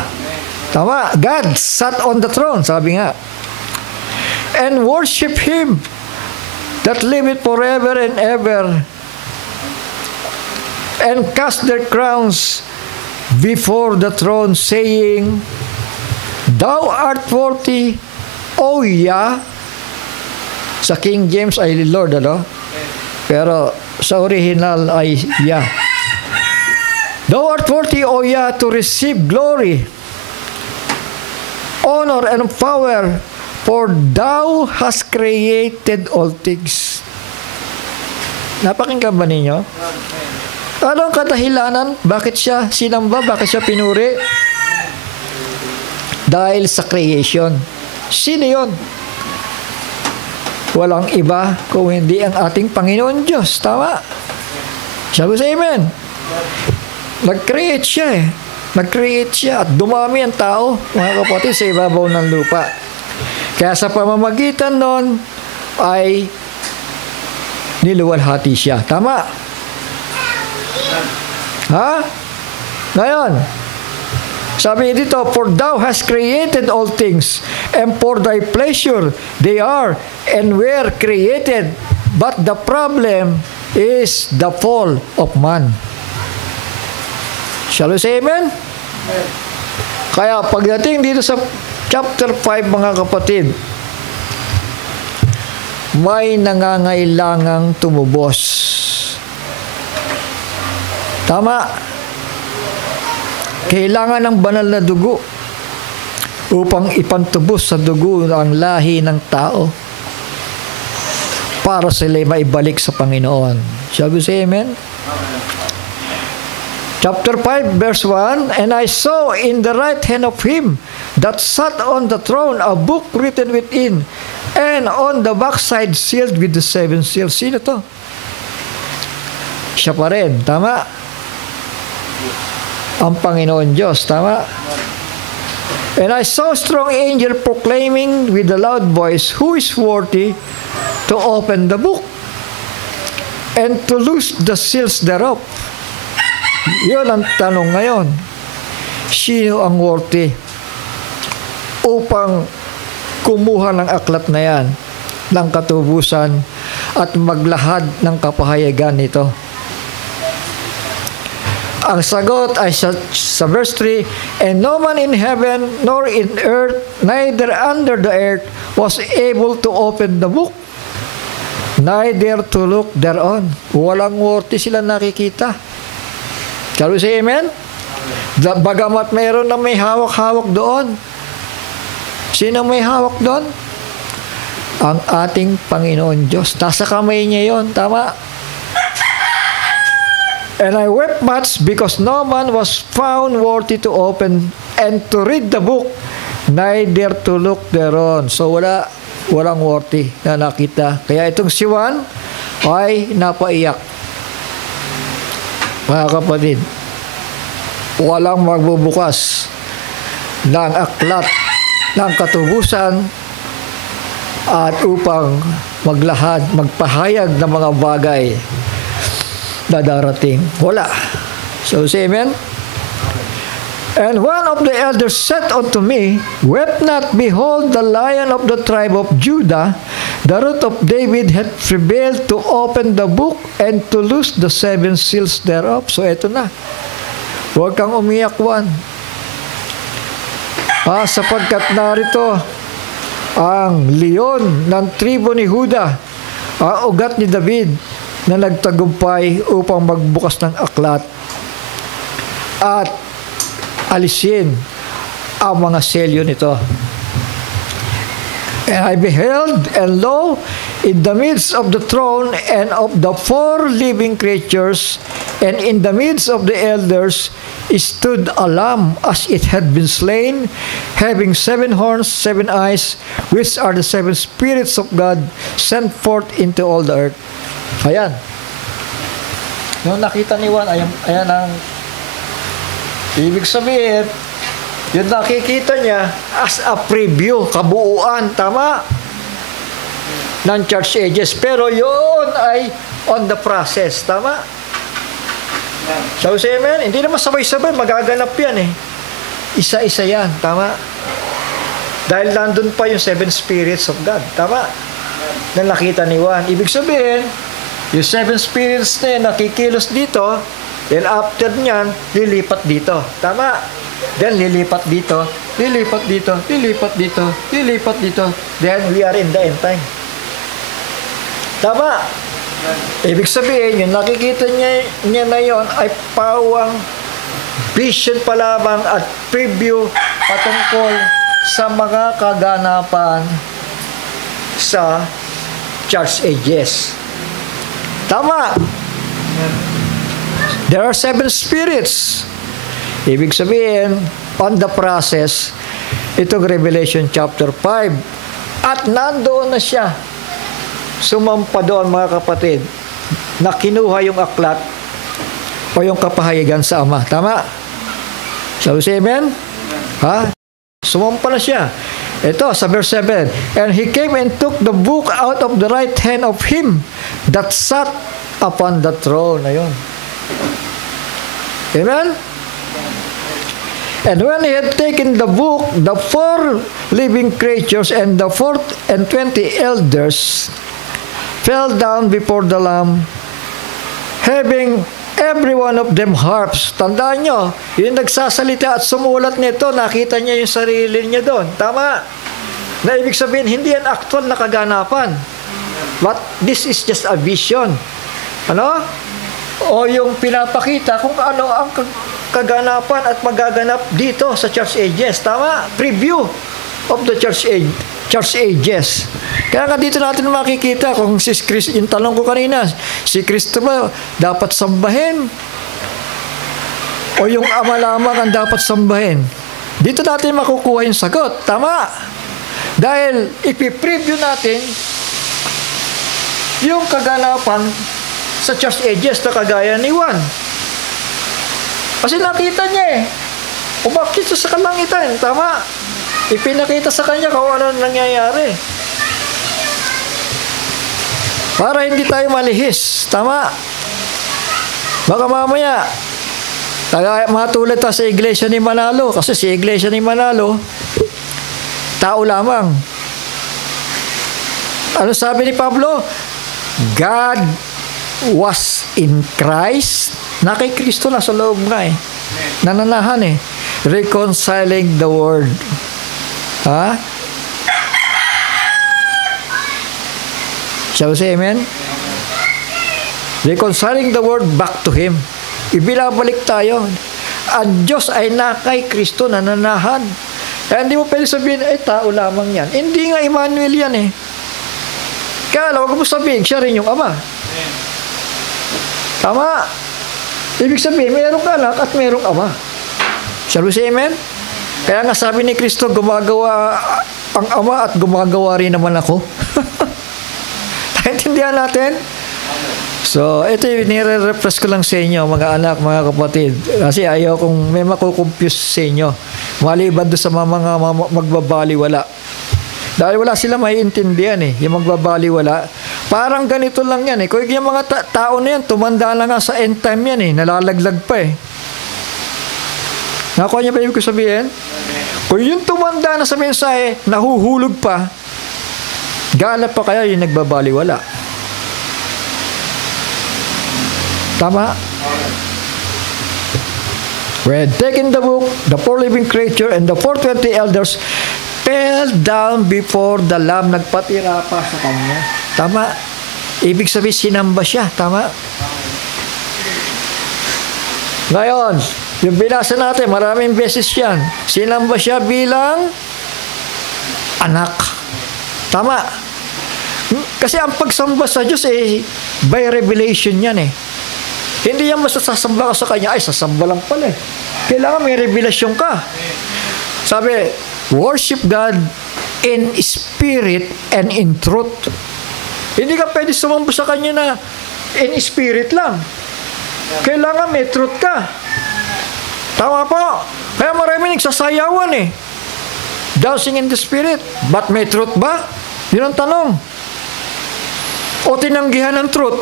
Tama. God sat on the throne, sabi nga. And worship Him that liveth forever and ever, and cast their crowns before the throne, saying, Thou art worthy, O Yah. Sa King James ay Lord, pero sa original ay Yah. Thou art worthy, O Yah, to receive glory, honor, and power, for Thou hast created all things. Napakinggan ba ninyo? Ano ang kadahilanan? Bakit siya sinamba? Bakit siya pinuri? Dahil sa creation. Sino yun? Walang iba kung hindi ang ating Panginoon Diyos. Tama? Sabi sa amen. Nag-create siya eh. Nag-create siya at dumami ang tao, mga kapatid, sa ibabaw ng lupa. Kaya sa pamamagitan nun ay niluwalhati siya. Tama? Ha? Ngayon, sabi dito, For Thou hast created all things, and for Thy pleasure they are and were created. But the problem is the fall of man. Shall we say amen? Kaya pagdating dito sa chapter 5, mga kapatid, may nangangailangang tumubos. Tama. Kailangan ng banal na dugo upang ipantubos sa dugo ang lahi ng tao para sila maibalik sa Panginoon. Shall we say amen? Chapter 5, verse 1, And I saw in the right hand of him that sat on the throne a book written within, and on the backside sealed with the 7 seals. Sino to? Siya pa rin. Tama? Ang Panginoon Diyos. Tama? And I saw a strong angel proclaiming with a loud voice, "Who is worthy to open the book and to loose the seals thereof?" Yun ang tanong ngayon. Sino ang worthy upang kumuha ng aklat na yan, ng katubusan, at maglahad ng kapahayagan nito? Ang sagot ay sa verse 3, "And no man in heaven, nor in earth, neither under the earth, was able to open the book, neither to look thereon." Walang worthy sila nakikita. Shall we say amen? Bagamat mayroon na may hawak-hawak doon. Sino may hawak doon? Ang ating Panginoon Diyos. Nasa kamay niya yon. Tama? "And I wept much because no man was found worthy to open and to read the book, neither to look thereon." So walang worthy na nakita. Kaya itong si Juan ay napaiyak. Mga kapatid, walang magbubukas ng aklat ng katubusan at upang maglahad, magpahayag ng mga bagay na darating. Wala. So say amen? "And one of the elders said unto me, Weep not, behold, the Lion of the tribe of Judah, the root of David, hath prevailed to open the book and to loose the 7 seals thereof." So eto na. Huwag kang umiyak, Juan. Sapagkat narito ang leon ng tribo ni Juda, ang ugat ni David, na nagtagumpay upang magbukas ng aklat at alisin ang mga selyo nito. "And I beheld, and lo, in the midst of the throne and of the 4 living creatures, and in the midst of the elders, stood a lamb as it had been slain, having 7 horns, 7 eyes, which are the 7 spirits of God sent forth into all the earth." Ayan. Yung nakita ni Juan, ayan ang ibig sabihin, yung nakikita niya as a preview, kabuuan, tama? Ng church ages. Pero yun ay on the process, tama? So, say amen? Hindi naman sabay-sabay, magaganap yan eh. Isa-isa yan, tama? Dahil nandun pa yung 7 spirits of God, tama? Na nakita ni Juan. Ibig sabihin, yung 7 spirits na yun, nakikilos dito, then after nyan, lilipat dito. Tama? Then lilipat dito, lilipat dito, lilipat dito, lilipat dito. Then we are in the end time. Tama? Ibig sabihin, yung nakikita niya na yun ay pawang vision pa lamang at preview patungkol sa mga kaganapan sa church ages. Tama. There are 7 spirits. Ibig sabihin, on the process, itong Revelation chapter 5. At nandoon na siya. Sumampa doon, mga kapatid, na kinuha yung aklat o yung kapahayagan sa Ama. Tama? Shall we say amen? Ha? Sumampa na siya. Ito, sa verse 7, "And he came and took the book out of the right hand of him that sat upon the throne." Ayun. Amen? "And when he had taken the book, the 4 living creatures and the 24 elders fell down before the Lamb, having every one of them harps." Tandaan nyo, yung nagsasalita at sumulat nito, nakita niya yung sarili niya doon. Tama? Na ibig sabihin, hindi yan actual na kaganapan. But this is just a vision. Ano? O yung pinapakita kung ano ang kaganapan at magaganap dito sa church ages. Tama? Preview of the church ages. Kaya nga dito natin makikita kung si Kristo, yung tanong ko kanina, si Kristo ba dapat sambahin? O yung Ama lamang ang dapat sambahin? Dito natin makukuha yung sagot. Tama? Dahil ipipreview natin yung kaganapan sa church ages na kagaya ni Juan. Kasi nakita niya eh. Umakyat siya sa kalangitan. Tama. Ipinakita sa kanya kung ano nangyayari. Para hindi tayo malihis. Tama. Baka mamaya, matulad tayo sa iglesia ni Manalo. Kasi si iglesia ni Manalo, tao lamang. Ano sabi ni Pablo? God was in Christ. Na kay Kristo na sa loob nga eh. Nananahan eh. Reconciling the world. Ha? Shall we say amen? Reconciling the world back to Him. Ibinabalik tayo. Ang Diyos ay na kay Kristo nananahan. Kaya hindi mo pwede sabihin, tao lamang yan. Hindi nga Emmanuel yan eh. Kaya alam, huwag mo sabihin, siya rin yung Ama. Tama. Ibig sabihin, mayroong anak at mayroong Ama. Shall we say amen? Kaya nga sabi ni Kristo, gumagawa ang Ama at gumagawa rin naman ako. Naintindihan natin? So, ito yung nire-repress ko lang sa inyo, mga anak, mga kapatid. Kasi ayaw kong may makukumpuse sa inyo. Maliban doon sa mga magbabaliwala. Dahil wala sila maiintindihan eh, yung magbabaliwala. Parang ganito lang yan eh. Kung yung mga tao na yan, tumanda na nga sa end time yan eh, nalalaglag pa eh. Nakuha niya ba yung sabihin? Kung yung tumanda na sa mensahe, nahuhulog pa, gala pa kaya yung nagbabaliwala. Tama? When taking the book, the four living creature and the 420 elders fell down before the Lamb. Nagpatira pa sa kanya. Tama? Ibig sabihin, sinamba siya. Tama? Ngayon, yung binasa natin, maraming beses yan. Sinamba siya bilang anak. Tama? Kasi ang pagsamba sa Diyos by revelation yan eh. Hindi yan basta sasamba ka sa Kanya, sasamba lang pala eh. Kailangan may revelasyon ka. Sabi, worship God in spirit and in truth. Hindi ka pwede sumamba sa Kanya na in spirit lang. Kailangan may truth ka. Tama po. Kaya marami nagsasayawan eh. Dancing in the spirit. But may truth ba? Yun ang tanong. O tinanggihan ng truth?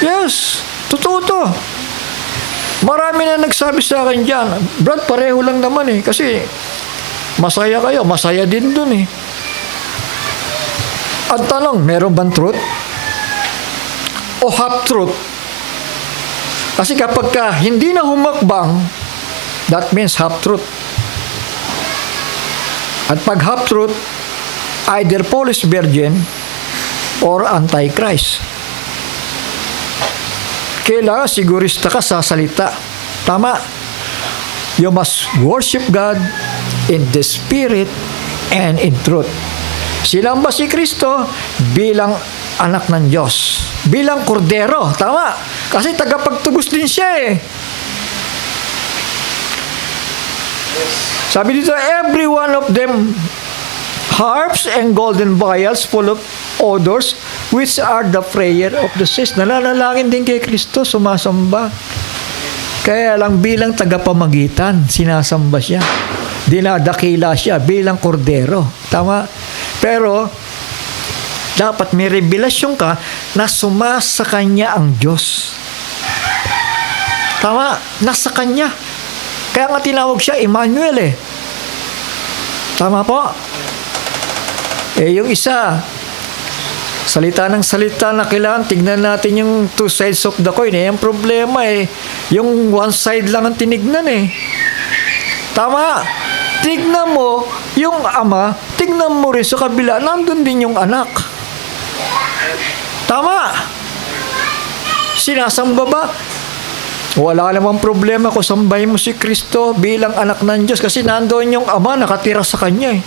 Yes, totoo to. Marami na nagsabi sa akin dyan, Brad, pareho lang naman eh. Kasi masaya kayo, masaya din dun eh. Ang tanong, meron bang truth? O half truth? Kasi kapag hindi na humakbang, that means half truth. At pag half truth, either Polish Virgin or Antichrist. Kailangan sigurista ka sa salita. Tama. You must worship God in the spirit and in truth. Sinamba si Kristo bilang anak ng Diyos. Bilang kordero. Tama. Kasi tagapagtugos din siya eh. Sabi dito, every one of them harps and golden vials full of odors, which are the prayer of the saints. Nananalangin din kay Kristo, sumasamba. Kaya lang bilang tagapamagitan, sinasamba siya. Dinadakila siya bilang kordero. Tama? Pero, dapat may revelasyon ka na sumasa Kanya ang Diyos. Tama? Nasa Kanya. Kaya nga tinawag siya Emmanuel eh. Tama po? Yung isa, salita ng salita na kailangan tignan natin yung two sides of the coin. Ang problema yung one side lang ang tinignan eh. Tama. Tignan mo yung Ama, tignan mo rin sa kabila, nandun din yung anak. Tama. Sinasamba ba? Wala namang problema kung sambahin mo si Kristo bilang anak ng Diyos kasi nandoon yung Ama nakatira sa Kanya eh.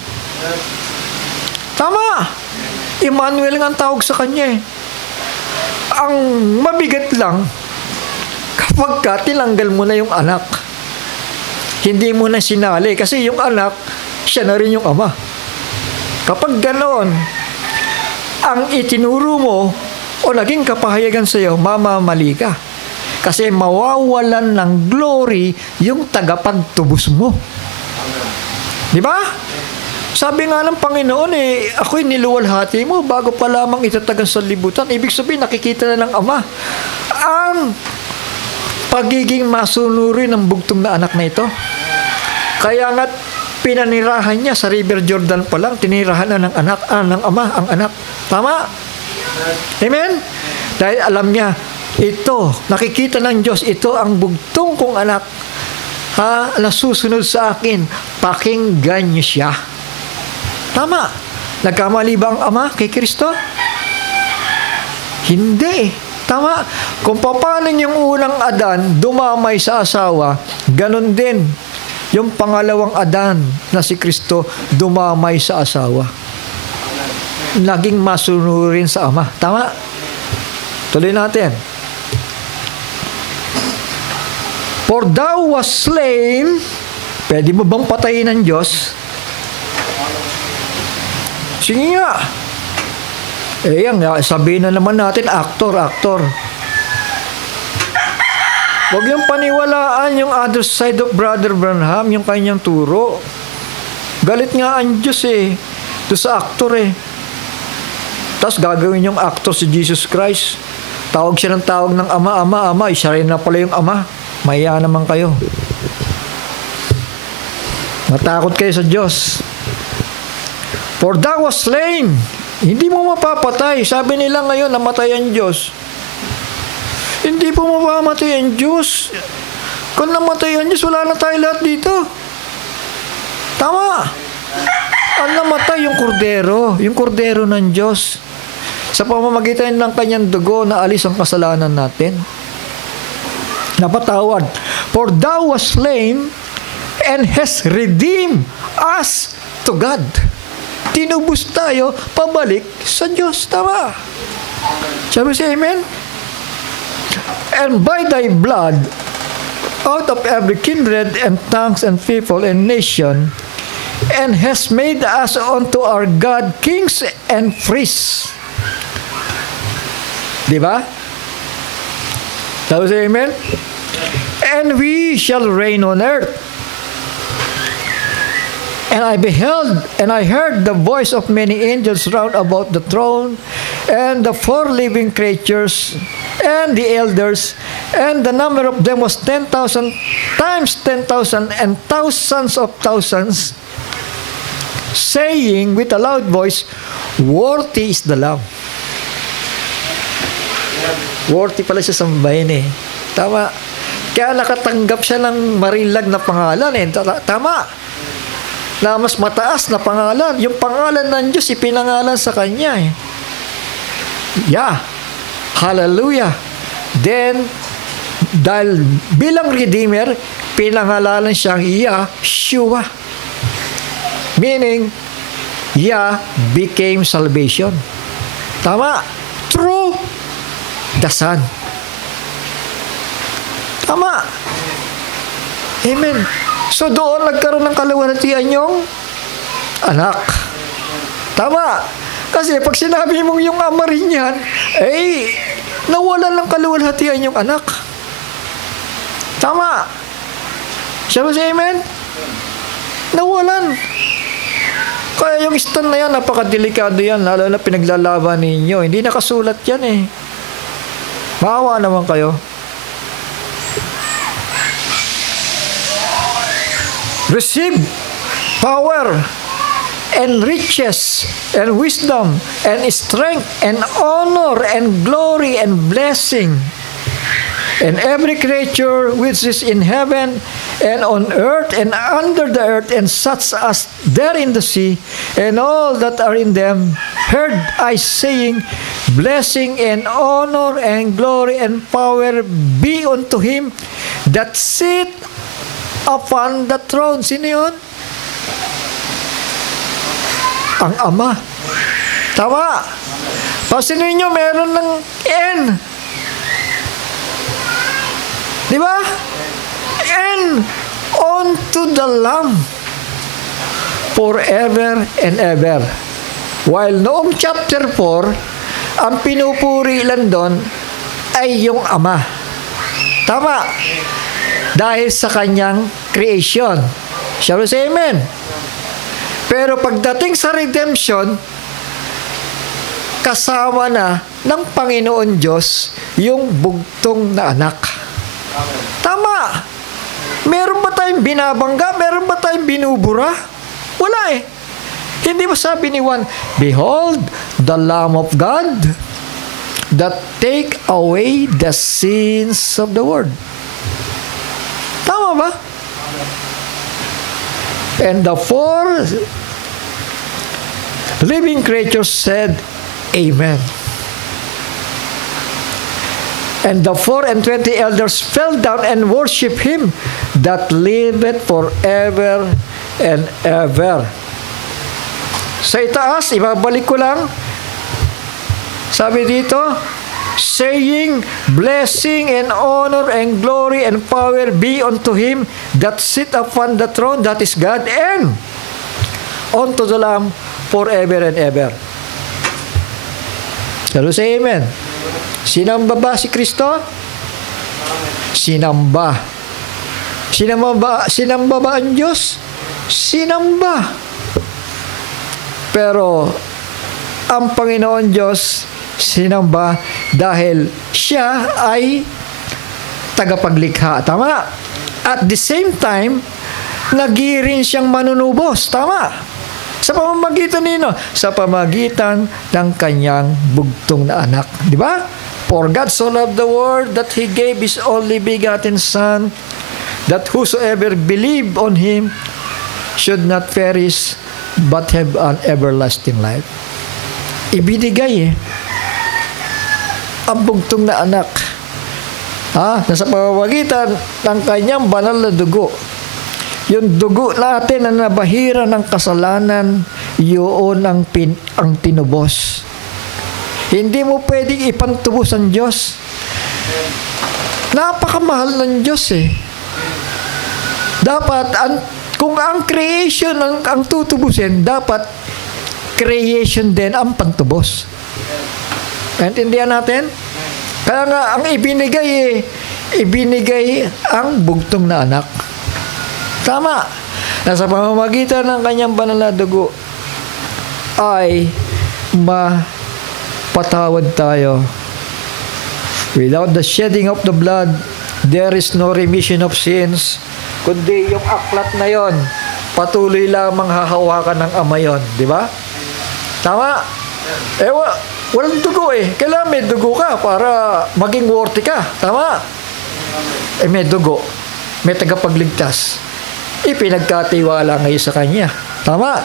Tama. Emmanuel nga ang tawag sa Kanya eh. Ang mabigat lang, kapag tinanggal mo na yung anak, hindi mo na sinali. Kasi yung anak, siya na rin yung Ama. Kapag ganoon, ang itinuro mo o naging kapahayagan sa iyo, mamamali ka. Kasi mawawalan ng glory yung tagapagtubos mo. Di ba? Sabi nga ng Panginoon ako'y niluwalhati mo bago pa lamang itatag ang sanlibutan. Ibig sabihin, nakikita na ng Ama ang pagiging masunuri ng bugtong na anak na ito. Kaya nga't pinanirahan niya sa River Jordan pa lang, tinirahan na ng Ama ang anak. Tama? Amen? Dahil alam niya, ito, nakikita ng Diyos, ito ang bugtong kong anak, nasusunod sa akin, pakinggan niyo siya. Tama. Nagkamali ba ang Ama kay Kristo? Hindi. Tama. Kung paano yung unang Adan dumamay sa asawa, ganun din yung pangalawang Adan na si Kristo dumamay sa asawa. Naging masunurin sa Ama. Tama? Tuloy natin. For thou was slain, pwede mo bang patayin ng Diyos? Sige nga. Yan, sabihin na naman natin, actor. Huwag yung paniwalaan yung other side of Brother Branham, yung kanyang turo. Galit nga ang Diyos doon sa actor Tapos gagawin yung actor si Jesus Christ. Tawag siya ng tawag ng Ama. Siya rin na pala yung Ama. Mahiya naman kayo. Matakot kayo sa Diyos. For thou was slain. Hindi mo mapapatay. Sabi nila ngayon, namatay ang Diyos. Hindi po mamamatay ang Diyos. Kung namatay ang Diyos, wala na tayo lahat dito. Tama. Ang namatay yung kordero ng Diyos. Sa pamamagitan ng kanyang dugo, naalis ang kasalanan natin. Napatawad. For thou was slain and has redeemed us to God. Tinubos tayo pabalik sa Diyos. Tama. Sabi siya, amen? And by thy blood, out of every kindred and tongues and people and nation, and has made us unto our God kings and priests. Diba? Sabi siya, amen? And we shall reign on earth. And I beheld, and I heard the voice of many angels round about the throne, and the 4 living creatures, and the elders, and the number of them was 10,000 times 10,000, and thousands of thousands, saying with a loud voice, worthy is the Lamb. Worthy pala siya sambahin Tama. Kaya nakatanggap siya ng marilag na pangalan Tama. Na mas mataas na pangalan. Yung pangalan ng Diyos, ipinangalan sa Kanya Hallelujah. Then, dahil bilang Redeemer, pinangalanan siyang Yahshua. Meaning, Yah became salvation. Tama. Through the Son. Tama. Amen. So doon nagkaroon ng kaluwalhatian yung anak. Tama. Kasi pag sinabi mong yung Ama rin yan, nawalan ng kaluwalhatian yung anak. Tama. Siya ba siya, amen? Nawalan. Kaya yung stand na yan, napakadelikado yan, lalo na pinaglalaban ninyo. Hindi nakasulat yan Maawa naman kayo. Receive power and riches and wisdom and strength and honor and glory and blessing. And every creature which is in heaven and on earth and under the earth and such as there in the sea and all that are in them, heard I saying, blessing and honor and glory and power be unto him that sit upon the throne. Sino yun? Ang Ama. Tama. Pasinin nyo, meron ng N. Di ba? N unto the Lamb forever and ever. While noong chapter 4, ang pinupuri lang doon ay yung Ama. Tama. Dahil sa kanyang creation. Shall we say amen? Pero pagdating sa redemption, kasama na ng Panginoon Diyos yung bugtong na anak. Tama. Meron ba tayong binabangga? Meron ba tayong binubura? Wala eh. Hindi ba sabi ni Juan, "Behold, the Lamb of God that take away the sins of the world." Tama ba? And the four living creatures said, Amen. And the 24 elders fell down and worshiped him that liveth forever and ever. Sa itaas, ibabalik ko lang. Sabi dito, saying, blessing and honor and glory and power be unto him that sit upon the throne, that is God, and unto the Lamb forever and ever. Hello, say amen. Sinamba ba si Kristo? Sinamba. Sinamba ba ang Diyos? Sinamba. Pero ang Panginoon Diyos sinamba dahil siya ay tagapaglikha. Tama? At the same time, nagirin siyang manunubos. Tama? Sa pamamagitan nino? Sa pamamagitan ng kanyang bugtong na anak. Di ba? For God so loved the world that He gave His only begotten Son, that whosoever believe on Him should not perish, but have an everlasting life. Ibinigay ang bugtong na anak. Nasa pamamagitan ng kanyang banal na dugo. Yung dugo natin na nabahira ng kasalanan, yun ang tinubos. Hindi mo pwedeng ipantubos ang Diyos. Napakamahal ng Diyos eh. Dapat, kung ang creation ang tutubusin, dapat creation din ang pantubos. Naintindihan natin? Kaya nga, ang ibinigay ang bugtong na anak. Tama. Nasa pamamagitan ng kanyang banal na dugo ay mapatawad tayo. Without the shedding of the blood, there is no remission of sins. Kundi yung aklat na yon, patuloy lamang hahawakan ng Ama yon. Di ba? Tama? Walang dugo eh. Kailangan may dugo ka para maging worthy ka. Tama? May dugo. May tagapagligtas. Ipinagkatiwala ngayon sa Kanya. Tama?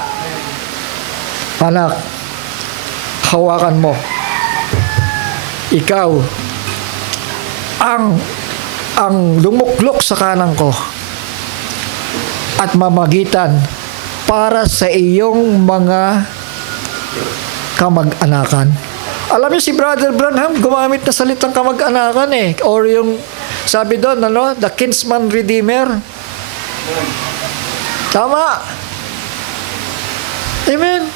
Anak, hawakan mo. Ikaw, ang lumuklok sa kanan ko at mamagitan para sa iyong mga kamag-anakan. Alam niyo si Brother Branham gumamit na salitang kamag-anakan eh. Or yung sabi doon, the kinsman redeemer. Tama. Amen.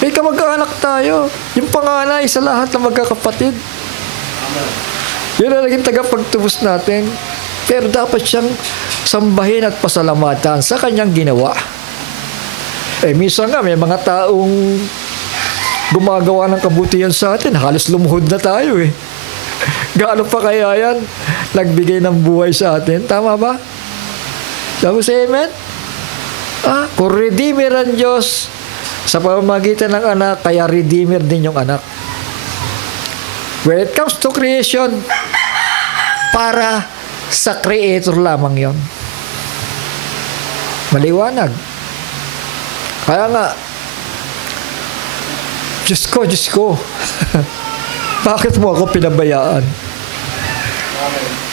May kamag-anak tayo. Yung panganay sa lahat ng magkakapatid. Yun ang naging tagapagtubos natin. Pero dapat siyang sambahin at pasalamatan sa kanyang ginawa. Minsan nga may mga taong gumagawa ng kabutihan sa atin. Halos lumuhod na tayo eh. Gaano pa kaya yan? Nagbigay ng buhay sa atin. Tama ba? Sabi sa amen? Kung redeemer ang Diyos sa pamamagitan ng anak, kaya redeemer din yung anak. When it comes to creation, para sa Creator lamang yon. Maliwanag. Kaya nga, Diyos ko, bakit mo ako pinabayaan?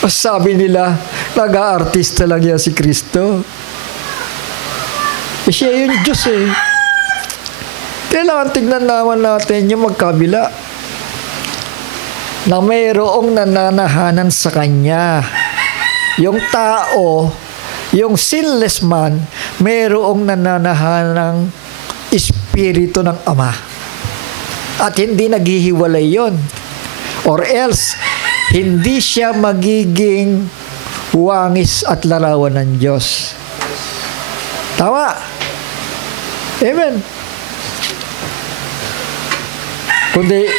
Sabi nila, nag-aartista lang yan si Kristo. Siya yung Diyos eh. Kailangan tignan naman natin yung magkabila na mayroong nananahanan sa Kanya. Yung tao, yung sinless man, mayroong nananahanan ng Espiritu ng Ama. At hindi naghihiwalay yon. Or else, hindi siya magiging wangis at larawan ng Diyos. Tama? Amen. Kundi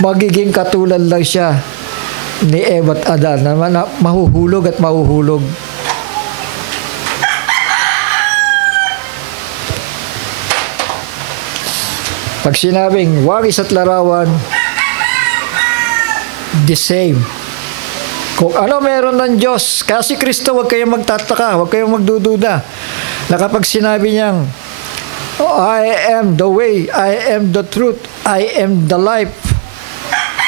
magiging katulad lang siya ni Eva at Adan na mahuhulog at mahuhulog. Pag sinabing wangis at larawan, the same. Kung ano meron ng Diyos, kasi Kristo, huwag kayong magtataka, huwag kayong magdududa, na kapag sinabi niyang, I am the way, I am the truth, I am the life,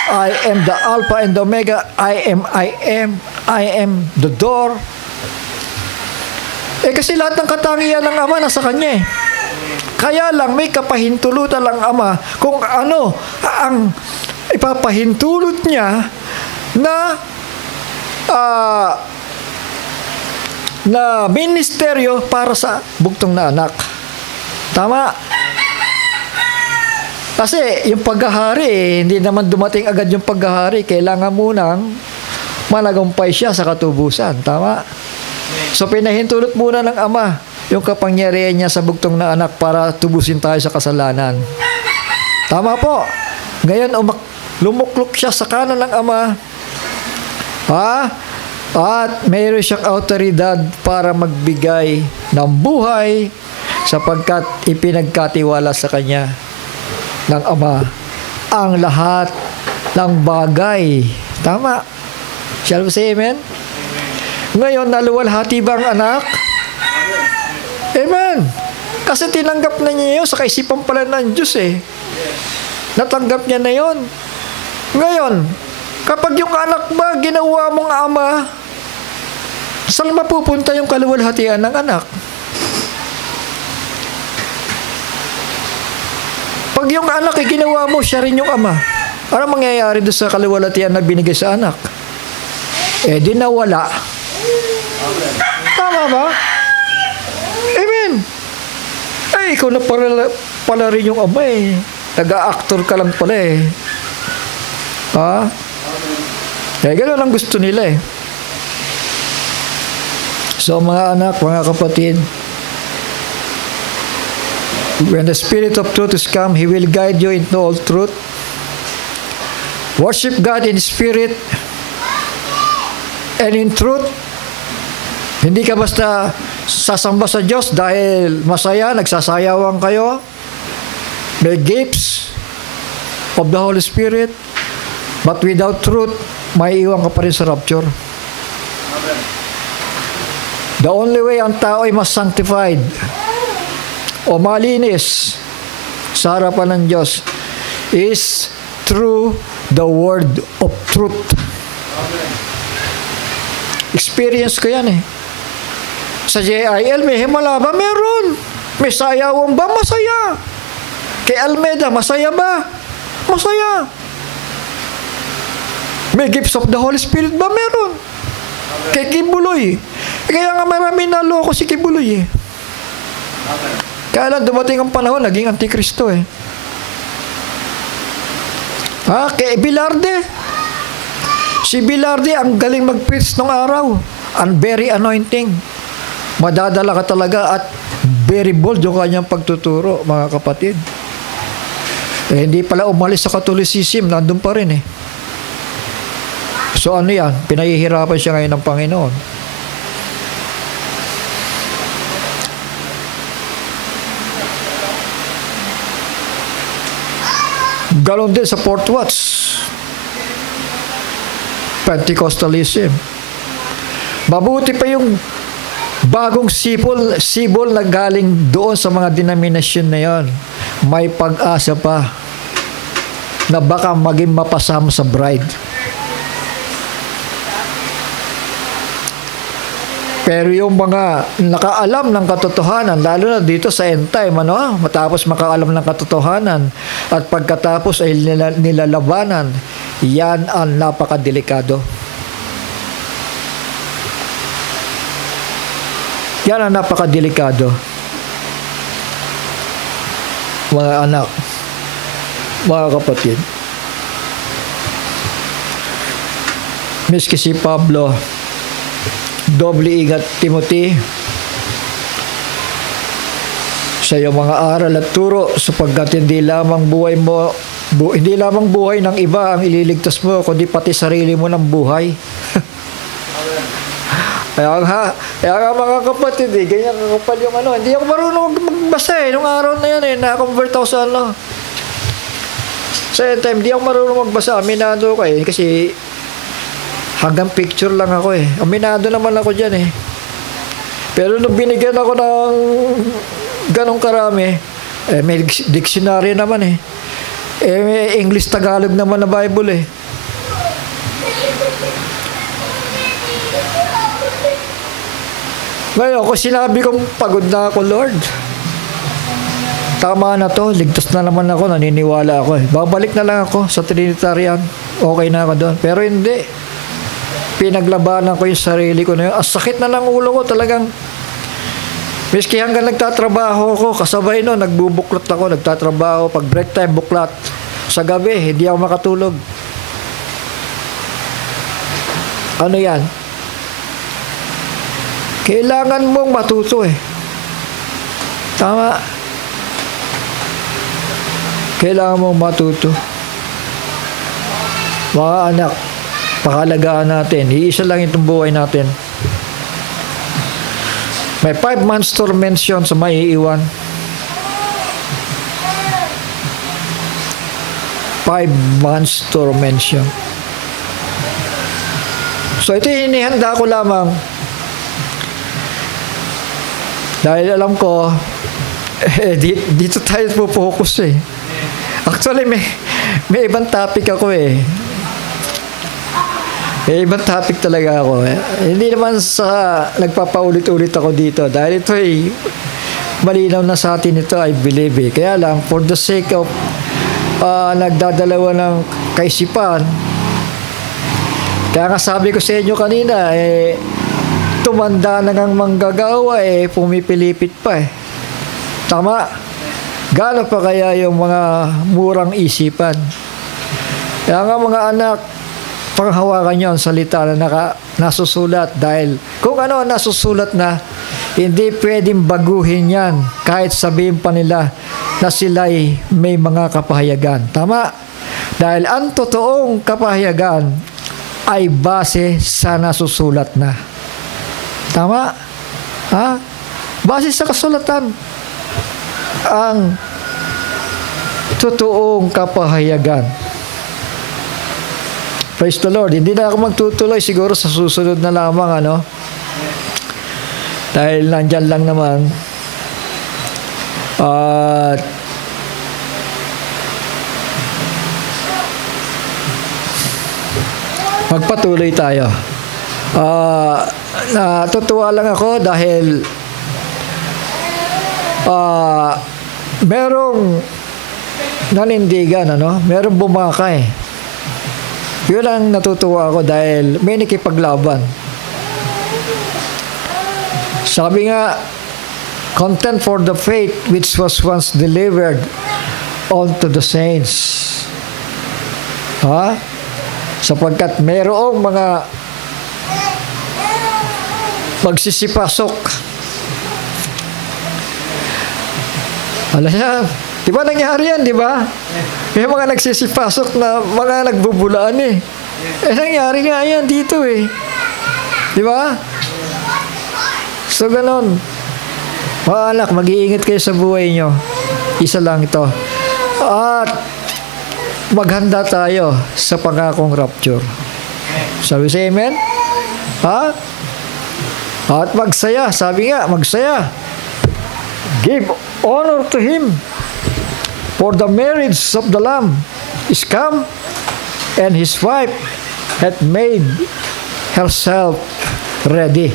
I am the Alpha and the Omega, I am the door. Kasi lahat ng katangian ng Ama nasa Kanya eh. Kaya lang may kapahintulutan lang Ama kung ano ang ipapahintulot niya na ministeryo para sa bugtong na anak. Tama? Kasi yung paghahari, hindi naman dumating agad yung paghahari. Kailangan munang malagumpay siya sa katubusan. Tama? So pinahintulot muna ng Ama yung kapangyarihan niya sa bugtong na anak para tubusin tayo sa kasalanan. Tama po. Ngayon, lumuklok siya sa kanan ng Ama. At mayroon siyang autoridad para magbigay ng buhay sapagkat ipinagkatiwala sa Kanya ng Ama ang lahat ng bagay. Tama. Shall we say amen? Ngayon, naluwalhati ba ang anak? Amen. Kasi tinanggap na niya yun sa kaisipan pala ng Diyos eh. Natanggap niya na yun. Ngayon, kapag yung anak ba ginawa mong ama, saan mapupunta yung kaluwalhatian ng anak? Pag yung anak ginawa mo, siya rin yung ama. Ano mangyayari doon sa kaluwalhatian na binigay sa anak? Di nawala. Tama ba? Amen. Ikaw na pala rin yung ama eh. Nag-a-actor ka lang pala eh. Gano'n ang gusto nila eh. So mga anak, mga kapatid, when the Spirit of truth is come, He will guide you into all truth. Worship God in Spirit and in truth. Hindi ka basta sasamba sa Diyos dahil masaya, nagsasayawan kayo. May gifts of the Holy Spirit, but without truth, may iwan ka pa rin sa rapture. The only way ang tao ay mas sanctified o malinis sa harapan ng Diyos is through the word of truth. Experience ko yan eh. Sa JIL, may himala ba? Meron. May sayawan ba? Masaya. Kay Almeda, masaya ba? Masaya. May gifts of the Holy Spirit ba? Meron. Kay Kibuloy. Kaya nga marami naloko si Kibuloy eh. Kaya lang dumating ang panahon, naging antikristo eh. Kay Bilarde. Si Bilarde, ang galing mag-preach nung araw. And very anointing. Madadala ka talaga at very bold yung kanyang pagtuturo, mga kapatid. Hindi pala umalis sa Catholicism, nandun pa rin eh. So ano yan? Pinahihirapan siya ngayon ng Panginoon. Ganon din sa Fort Watts. Pentecostalism. Mabuti pa yung bagong sibol na galing doon sa mga denominasyon na yon. May pag-asa pa na baka maging mapasama sa bride. Pero yung mga nakaalam ng katotohanan, lalo na dito sa end time, matapos makaalam ng katotohanan at pagkatapos ay nilalabanan, yan ang napakadelikado. Yan ang napakadelikado. Mga anak, mga kapatid. miski si Pablo, doble ingat Timothy sa iyong mga aral at turo, sapagkat hindi lamang buhay mo, hindi lamang buhay ng iba ang ililigtas mo, kundi pati sarili mo ng buhay. Kaya nga mga kapatid, ganyan kakapal yung ano. Hindi ako marunong magbasa nung araw na yan na-convert ako sa ano. Sa time, hindi ako marunong magbasa. Aminado ko kasi hanggang picture lang ako Aminado naman ako dyan Pero nung binigyan ako ng ganong karami, may dictionary naman may English-Tagalog naman na Bible Ngayon, kung sinabi kong pagod na ako, Lord, tama na to, ligtas na naman ako, naniniwala ako Babalik na lang ako sa Trinitarian. Okay na ako doon. Pero hindi. Pinaglabanan ko yung sarili ko na yun. Sakit na ng ulo ko talagang. Miski hanggang nagtatrabaho ko, kasabay no, nagbubuklat ako, nagtatrabaho. Pag break time, buklat. Sa gabi, hindi ako makatulog. Ano yan? Kailangan mong matuto Tama. Kailangan mong matuto. Mga anak, pakalagaan natin. Iisa lang itong buhay natin. May 5 months tormention sa maiiwan. 5 months tormention. So ito hinihanda ko lamang dahil alam ko dito tayo pupokus Actually may ibang topic ako May ibang topic talaga ako Hindi naman sa nagpapaulit-ulit ako dito dahil ito malinaw na sa atin ito, I believe Kaya lang for the sake of nagdadalawa ng kaisipan, kaya nga sabi ko sa inyo kanina tumanda na ngang manggagawa pumipilipit pa Tama. Gaano pa kaya yung mga murang isipan? Kaya nga mga anak, panghawakan nyo ang salita na nasusulat dahil kung ano nasusulat na, hindi pwedeng baguhin yan kahit sabihin pa nila na sila'y may mga kapahayagan. Tama? Dahil ang totoong kapahayagan ay base sa nasusulat na. Tama? Base sa kasulatan ang totoong kapahayagan. Praise the Lord. Hindi na ako magtutuloy siguro sa susunod na lamang dahil nandyan lang naman magpatuloy tayo. Natutuwa lang ako dahil merong nanindigan, merong bumaka Yun ang natutuwa ako dahil may nakipaglaban. Sabi nga, content for the faith which was once delivered unto the saints. Sapagkat mayroong mga magsisipasok. Alam yan, di ba nangyari yan, di ba? May mga nagsisipasok na mga nagbubulaan nangyari nga yan dito di ba? So ganon. Mga anak, mag-iingat kayo sa buhay nyo. Isa lang ito. At maghanda tayo sa pangakong rapture. Sabi sa amen? At magsaya. Sabi nga, magsaya. Give honor to Him. For the marriage of the Lamb is come, and His wife hath made herself ready.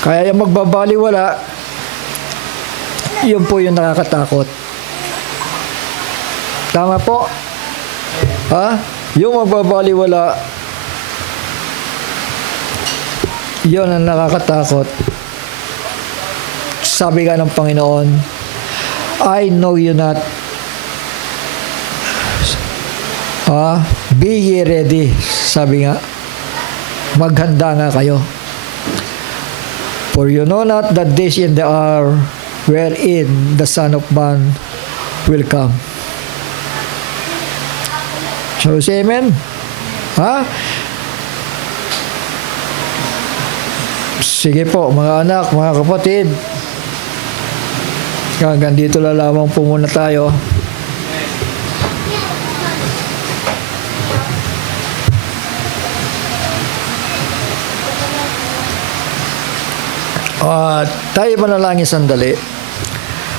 Kaya yung magbabaliwala, yun po yung nakakatakot. Tama po? Yung magbabaliwala, yun ang nakakatakot. Sabi nga ng Panginoon, I know you not. Be ye ready. Sabi nga. maghanda nga kayo. For you know not the days in the hour wherein the Son of Man will come. So, say amen? Ha? Sige po, mga anak, mga kapatid. Hanggang dito na lamang po muna tayo. Tayo manalangin sandali.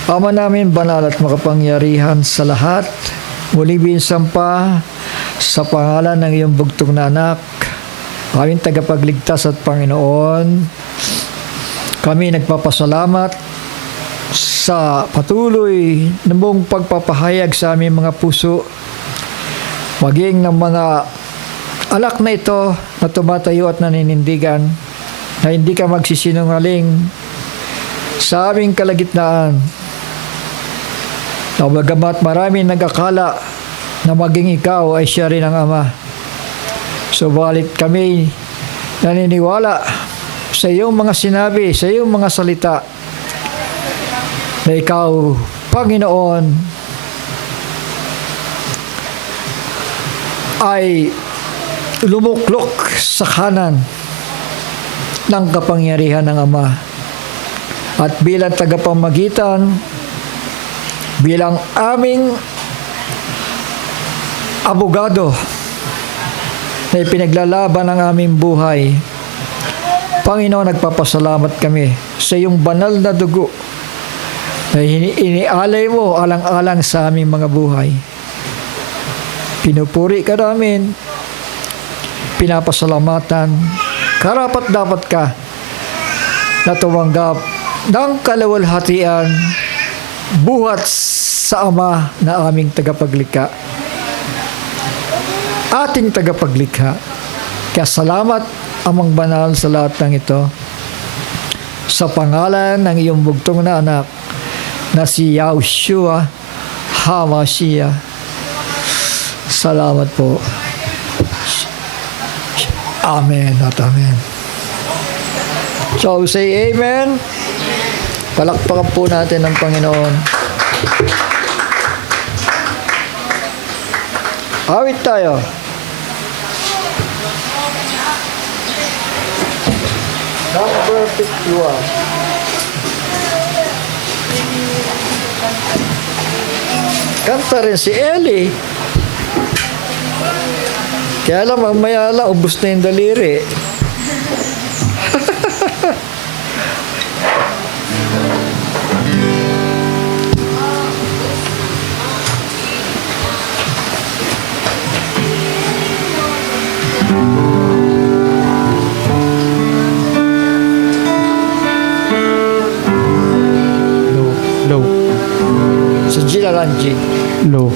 Ama namin, banal at makapangyarihan sa lahat, muli binsang pa sa pangalan ng iyong bugtong na anak, aming tagapagligtas at Panginoon, kami nagpapasalamat sa patuloy na mong pagpapahayag sa aming mga puso, maging ng mga anak na ito na tumatayo at naninindigan, na hindi ka magsisinungaling sa aming kalagitnaan. Na bagamat maraming nag-akala na maging ikaw ay siya rin ang Ama. Subalit kami naniniwala sa iyong mga sinabi, sa iyong mga salita, na ikaw, Panginoon, ay lumuklok sa kanan ng kapangyarihan ng Ama. At bilang tagapamagitan, bilang aming abogado na ipinaglalaban ng aming buhay, Panginoon, nagpapasalamat kami sa iyong banal na dugo na inialay mo alang-alang sa aming mga buhay. Pinupuri ka namin, pinapasalamatan, karapat-dapat ka na tumanggap ng kaluwalhatian buhat sa Ama na aming tagapaglikha, ating tagapaglikha. Kaya salamat, Amang Banal, sa lahat ng ito, sa pangalan ng iyong bugtong na anak na si Yahushua HaMashiach. Salamat po. Amen at amen. So, say amen. Palakpakan po natin ang Panginoon. Awit tayo. Number 51. Kanta rin si Eli. Kaya lang, mamaya lang, ubus na yung daliri. Low. Sa G lang, G. Low.